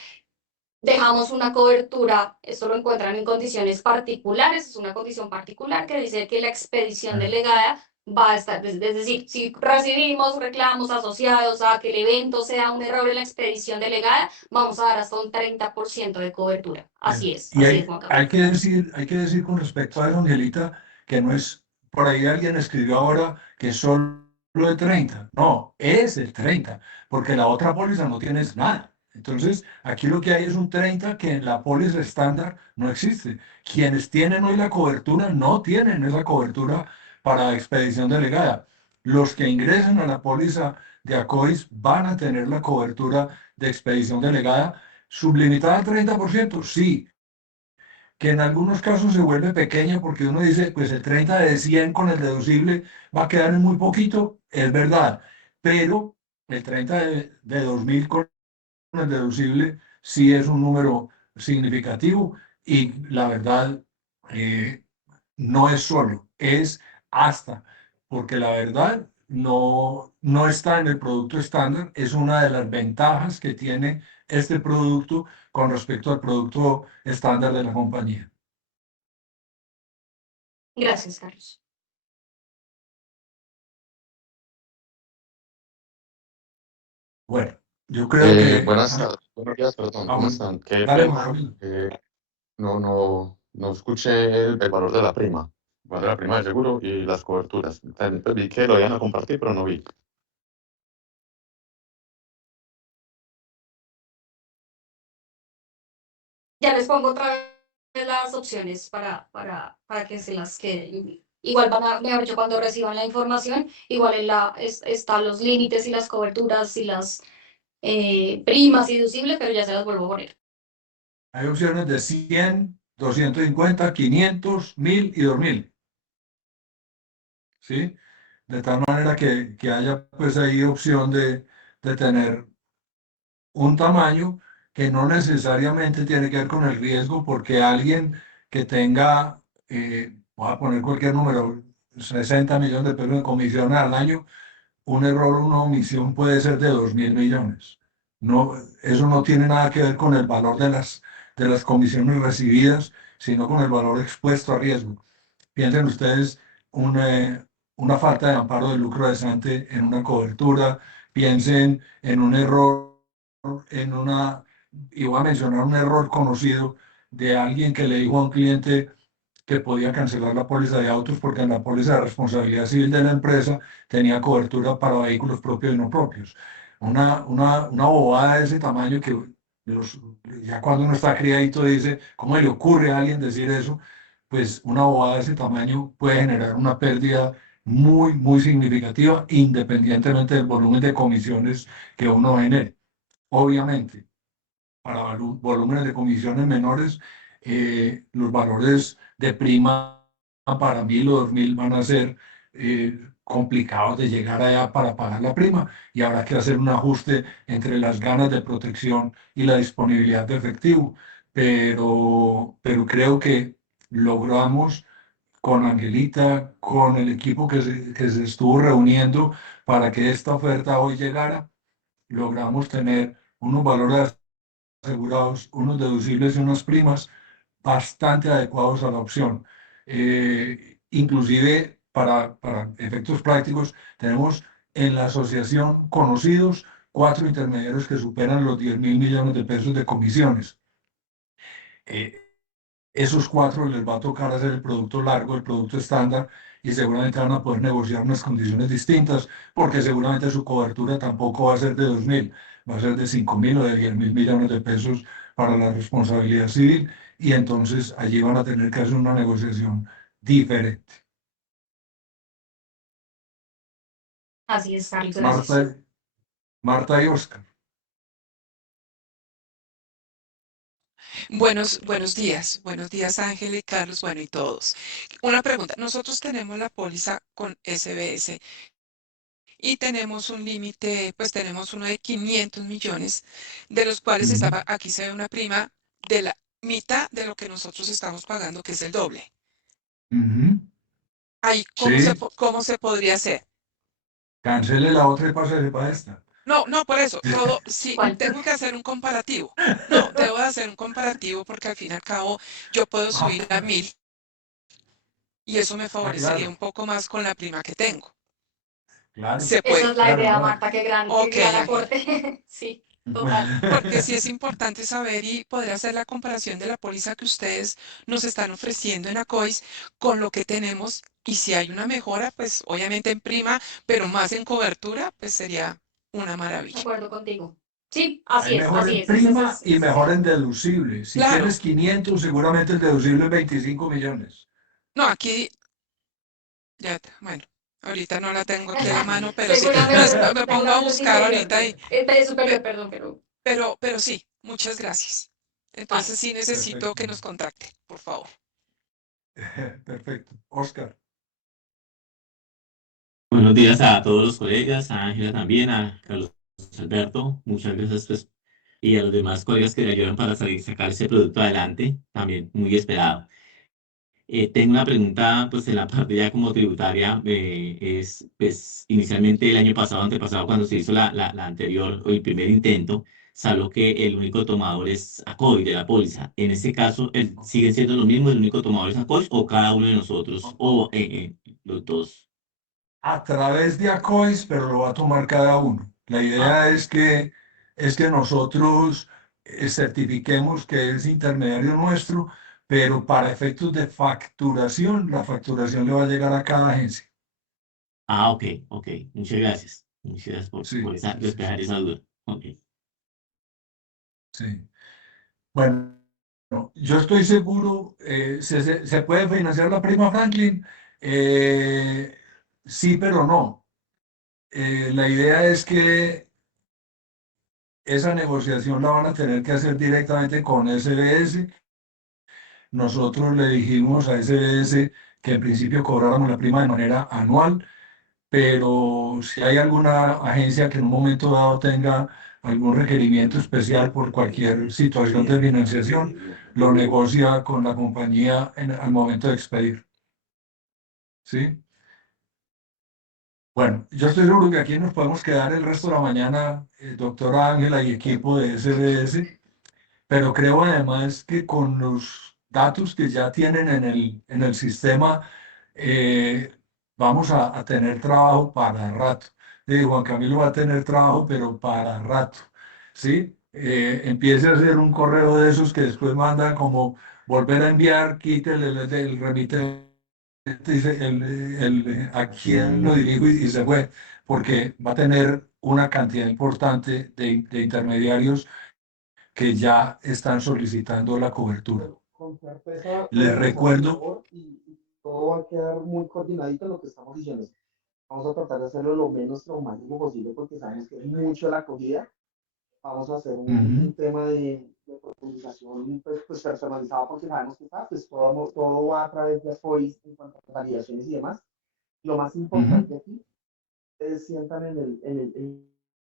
dejamos una cobertura, esto lo encuentran en condiciones particulares, es una condición particular que dice que la expedición delegada va a estar, es decir, si recibimos reclamos asociados a que el evento sea un error en la expedición delegada, vamos a dar hasta un 30% de cobertura. Así es, Y así es, Juan Carlos. hay que decir con respecto a eso, Angelita, que no es, por ahí alguien escribió ahora que es solo de 30. No, es el 30, porque la otra póliza no tienes nada. Entonces, aquí lo que hay es un 30 que en la póliza estándar no existe. Quienes tienen hoy la cobertura no tienen esa cobertura para expedición delegada. Los que ingresen a la póliza de ACOIS van a tener la cobertura de expedición delegada sublimitada al 30%, sí, que en algunos casos se vuelve pequeña porque uno dice, pues el 30 de 100 con el deducible va a quedar en muy poquito, es verdad, pero el 30 de 2000 con el deducible sí es un número significativo y la verdad no es solo, es hasta, porque la verdad no está en el producto estándar, es una de las ventajas que tiene este producto con respecto al producto estándar de la compañía. Gracias, Carlos. Bueno, yo creo que... Buenas tardes, buenos días, perdón, ¿cómo están? Qué Dale, pena, Juan. no escuché el valor de la prima, el valor de la prima de seguro y las coberturas. Vi que lo iban a compartir, pero no vi. Ya les pongo otra vez las opciones para que se las queden. Igual van a, mejor dicho, cuando reciban la información, igual están los límites y las coberturas y las primas y deducibles, pero ya se las vuelvo a poner. Hay opciones de 100, 250, 500, 1000 y 2000. ¿Sí? De tal manera que haya pues ahí opción de tener un tamaño que no necesariamente tiene que ver con el riesgo, porque alguien que tenga, voy a poner cualquier número, 60 millones de pesos en comisiones al año, un error o una omisión puede ser de 2.000 millones. No, eso no tiene nada que ver con el valor de las comisiones recibidas, sino con el valor expuesto a riesgo. Piensen ustedes una falta de amparo de lucro cesante en una cobertura, piensen en un error, y voy a mencionar un error conocido de alguien que le dijo a un cliente que podía cancelar la póliza de autos porque en la póliza de responsabilidad civil de la empresa tenía cobertura para vehículos propios y no propios. Una bobada de ese tamaño que ya cuando uno está criadito dice, ¿cómo le ocurre a alguien decir eso? Pues una bobada de ese tamaño puede generar una pérdida muy, muy significativa, independientemente del volumen de comisiones que uno genere. Obviamente, para volúmenes de comisiones menores, los valores de prima para 1000 o 2000 van a ser complicados de llegar allá para pagar la prima y habrá que hacer un ajuste entre las ganas de protección y la disponibilidad de efectivo. Pero creo que logramos con Angelita, con el equipo que se estuvo reuniendo para que esta oferta hoy llegara, logramos tener unos valores asegurados, unos deducibles y unas primas bastante adecuados a la opción. Inclusive, para efectos prácticos, tenemos en la asociación conocidos 4 intermediarios que superan los 10.000 millones de pesos de comisiones. Esos 4 les va a tocar hacer el producto largo, el producto estándar, y seguramente van a poder negociar unas condiciones distintas, porque seguramente su cobertura tampoco va a ser de 2.000, va a ser de 5.000 o de 10.000 millones de pesos para la responsabilidad civil, y entonces allí van a tener que hacer una negociación diferente. Así es, Carlos, gracias. Marta y Oscar. Buenos días Ángel y Carlos, bueno y todos. Una pregunta, nosotros tenemos la póliza con SBS y tenemos un límite, pues tenemos uno de 500 millones, de los cuales estaba, aquí se ve una prima de la mitad de lo que nosotros estamos pagando, que es el doble. Ahí, ¿cómo se podría hacer? Cancele la otra y pásale para esta. No, por eso, todo, sí, tengo que hacer un comparativo. No, debo de hacer un comparativo porque al fin y al cabo yo puedo subir a 1000 y eso me favorecería un poco más con la prima que tengo. Claro. Se puede. Esa es la idea, Marta, qué gran aporte. Sí, total. Porque sí es importante saber y poder hacer la comparación de la póliza que ustedes nos están ofreciendo en ACOIS con lo que tenemos y si hay una mejora, pues obviamente en prima, pero más en cobertura, pues sería una maravilla. De acuerdo contigo. Sí, así es, mejor así en es. prima y mejor en deducible. Si Claro. tienes 500, seguramente el deducible es 25 millones. No, aquí, ya, bueno, ahorita no la tengo aquí a la mano, pero sí, me pongo a buscar ahorita y... Perdón, pero sí, muchas gracias. Entonces sí necesito que nos contacten, por favor. Perfecto. Oscar. Buenos días a todos los colegas, a Ángela también, a Carlos Alberto, muchas gracias pues, y a los demás colegas que le ayudan para sacar ese producto adelante, también muy esperado. Tengo una pregunta pues en la parte ya como tributaria, es pues inicialmente el año pasado, antepasado, cuando se hizo la anterior o el primer intento, salvo que el único tomador es ACOI de la póliza. En este caso, ¿sigue siendo lo mismo, el único tomador es ACOI o cada uno de nosotros o los dos? A través de ACOIS, pero lo va a tomar cada uno. La idea es que nosotros certifiquemos que es intermediario nuestro, pero para efectos de facturación, la facturación le va a llegar a cada agencia. Ah, ok. Muchas gracias. Muchas gracias por despejar esa duda. Ok. Sí. Bueno. yo estoy seguro, se puede financiar la prima Franklin. Sí, pero no. La idea es que esa negociación la van a tener que hacer directamente con SBS. Nosotros le dijimos a SBS que en principio cobráramos la prima de manera anual, pero si hay alguna agencia que en un momento dado tenga algún requerimiento especial por cualquier situación de financiación, lo negocia con la compañía al momento de expedir. ¿Sí? Bueno, yo estoy seguro que aquí nos podemos quedar el resto de la mañana, doctora Ángela y equipo de SBS, pero creo además que con los datos que ya tienen en el sistema, eh, vamos a tener trabajo para rato. Juan Camilo va a tener trabajo, pero para rato. ¿Sí? Empiece a hacer un correo de esos que después manda como volver a enviar, quítele el remitente, dice a quién lo dirijo y se fue, porque va a tener una cantidad importante de intermediarios que ya están solicitando la cobertura. Con certeza, Les por recuerdo, favor, y todo va a quedar muy coordinadito en lo que estamos diciendo. Vamos a tratar de hacerlo lo menos traumático posible porque sabemos que es mucho la acogida. Vamos a hacer un tema de profundización pues personalizado porque sabemos que pues, todo va a través de ACOIS en cuanto a validaciones y demás. Lo más importante aquí es sientan en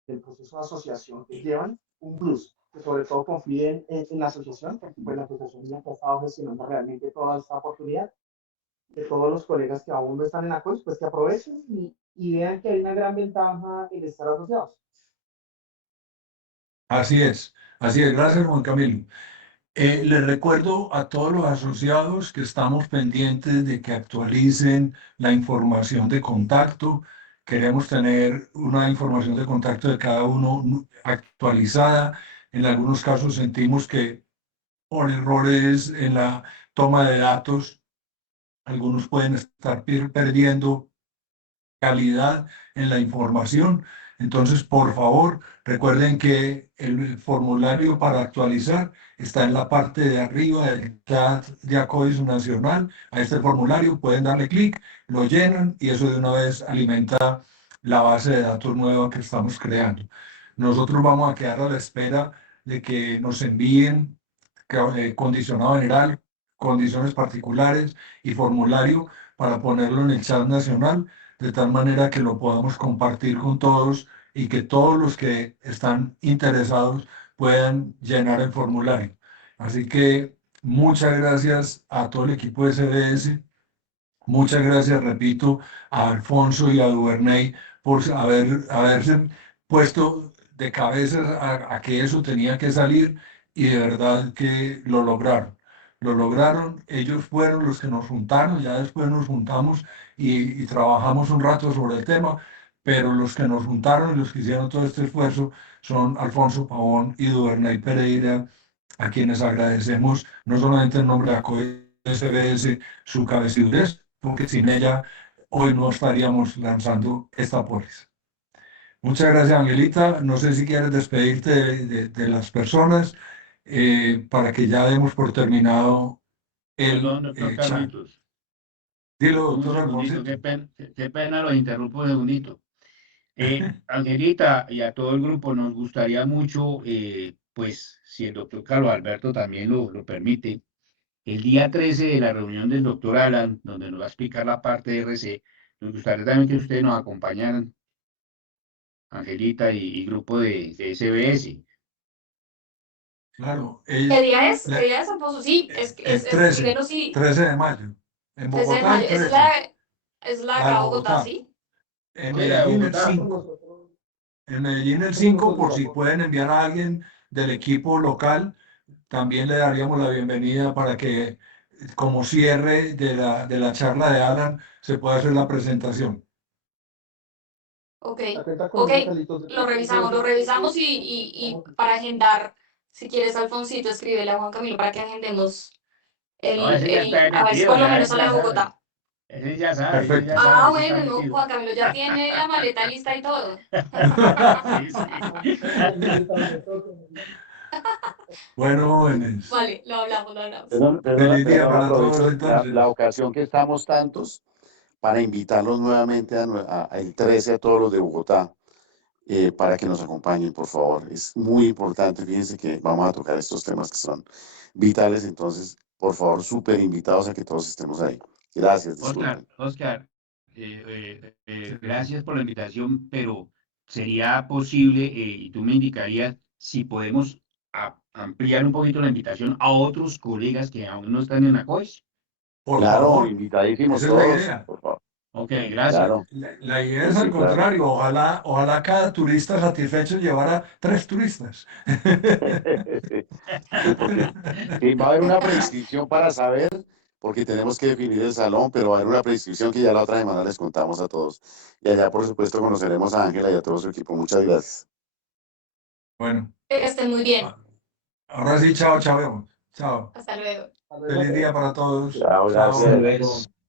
el proceso de asociación que llevan un plus, que sobre todo confíen en la asociación, porque pues la asociación ya ha estado gestionando realmente toda esta oportunidad. De todos los colegas que aún no están en ACOIS, pues que aprovechen y vean que hay una gran ventaja en estar asociados. así es, gracias Juan Camilo. Les recuerdo a todos los asociados que estamos pendientes de que actualicen la información de contacto. Queremos tener una información de contacto de cada uno actualizada. En algunos casos sentimos que por errores en la toma de datos, algunos pueden estar perdiendo calidad en la información. Entonces, por favor, recuerden que el formulario para actualizar está en la parte de arriba del chat de ACOIS Nacional. A este formulario pueden darle clic, lo llenan y eso de una vez alimenta la base de datos nueva que estamos creando. Nosotros vamos a quedar a la espera de que nos envíen condicionado general, condiciones particulares y formulario para ponerlo en el chat nacional, de tal manera que lo podamos compartir con todos y que todos los que están interesados puedan llenar el formulario. Así que muchas gracias a todo el equipo de SBS. Muchas gracias, repito, a Alfonso y a Duvernay por haberse puesto de cabeza a que eso tenía que salir y de verdad que lo lograron. Lo lograron, ellos fueron los que nos juntaron, ya después nos juntamos y trabajamos un rato sobre el tema, pero los que nos juntaron y los que hicieron todo este esfuerzo son Alfonso Pavón y Duvernay Pereira, a quienes agradecemos no solamente en nombre de ACOE SBS su cabecidurez, porque sin ella hoy no estaríamos lanzando esta póliza. Muchas gracias, Angelita. No sé si quieres despedirte de las personas para que ya demos por terminado el Perdón, doctor chat. Carlitos. Dilo, Un doctor segundito, Alfonso. qué pena, los interrumpo un segundito. Angelita y a todo el grupo nos gustaría mucho, pues, si el doctor Carlos Alberto también lo permite, el día 13 de la reunión del doctor Alan, donde nos va a explicar la parte de RC, nos gustaría también que ustedes nos acompañaran, Angelita y grupo de SBS. Claro. ¿Qué día es? ¿Qué día es, Alfonso? Sí, es El 13, primero sí. 13 de mayo. En 13 de Bogotá, el mayo. 13. Es la La de de acá, Bogotá, Bogotá. ¿sí? En Sí, la de Medellín el Bogotá. 5. En Medellín el 5, por si pueden enviar a alguien del equipo local, también le daríamos la bienvenida para que como cierre de la charla de Alan se pueda hacer la presentación. Ok, Atenta con ok, esos delitos de lo revisamos y para agendar, si quieres, Alfonsito, escríbele a Juan Camilo para que agendemos No, ese ya está a ver si metido, por lo ya, menos a la ya de sabe. Bogotá. Ese ya sabe, Perfecto. Ah, ese está bueno, no, metido. Juan Camilo ya tiene la maleta lista y todo. Sí, sí. Bueno, jóvenes, Vale, lo hablamos, lo hablamos. feliz día para todos aprovecho entonces. la ocasión que estamos tantos para invitarlos nuevamente el 13 a todos los de Bogotá para que nos acompañen, por favor. Es muy importante, fíjense que vamos a tocar estos temas que son vitales, entonces, por favor, súper invitados a que todos estemos ahí. Gracias, disculpen. Oscar, gracias por la invitación, pero sería posible, y tú me indicarías si podemos ampliar un poquito la invitación a otros colegas que aún no están en ACOIS. Por Claro, favor, invitadísimos esa es la todos, idea. por favor. Ok, gracias. Claro, La idea es sí, al claro. contrario, ojalá cada turista satisfecho llevara 3 turistas. Sí, porque sí, va a haber una preinscripción para saber, porque tenemos que definir el salón, pero va a haber una preinscripción que ya la otra semana les contamos a todos. Y allá, por supuesto, conoceremos a Ángela y a todo su equipo. Muchas gracias. Bueno, Que estén muy bien. ahora sí, chao, chao. Chao. Hasta luego. Feliz día para todos. Chao, Chao. gracias.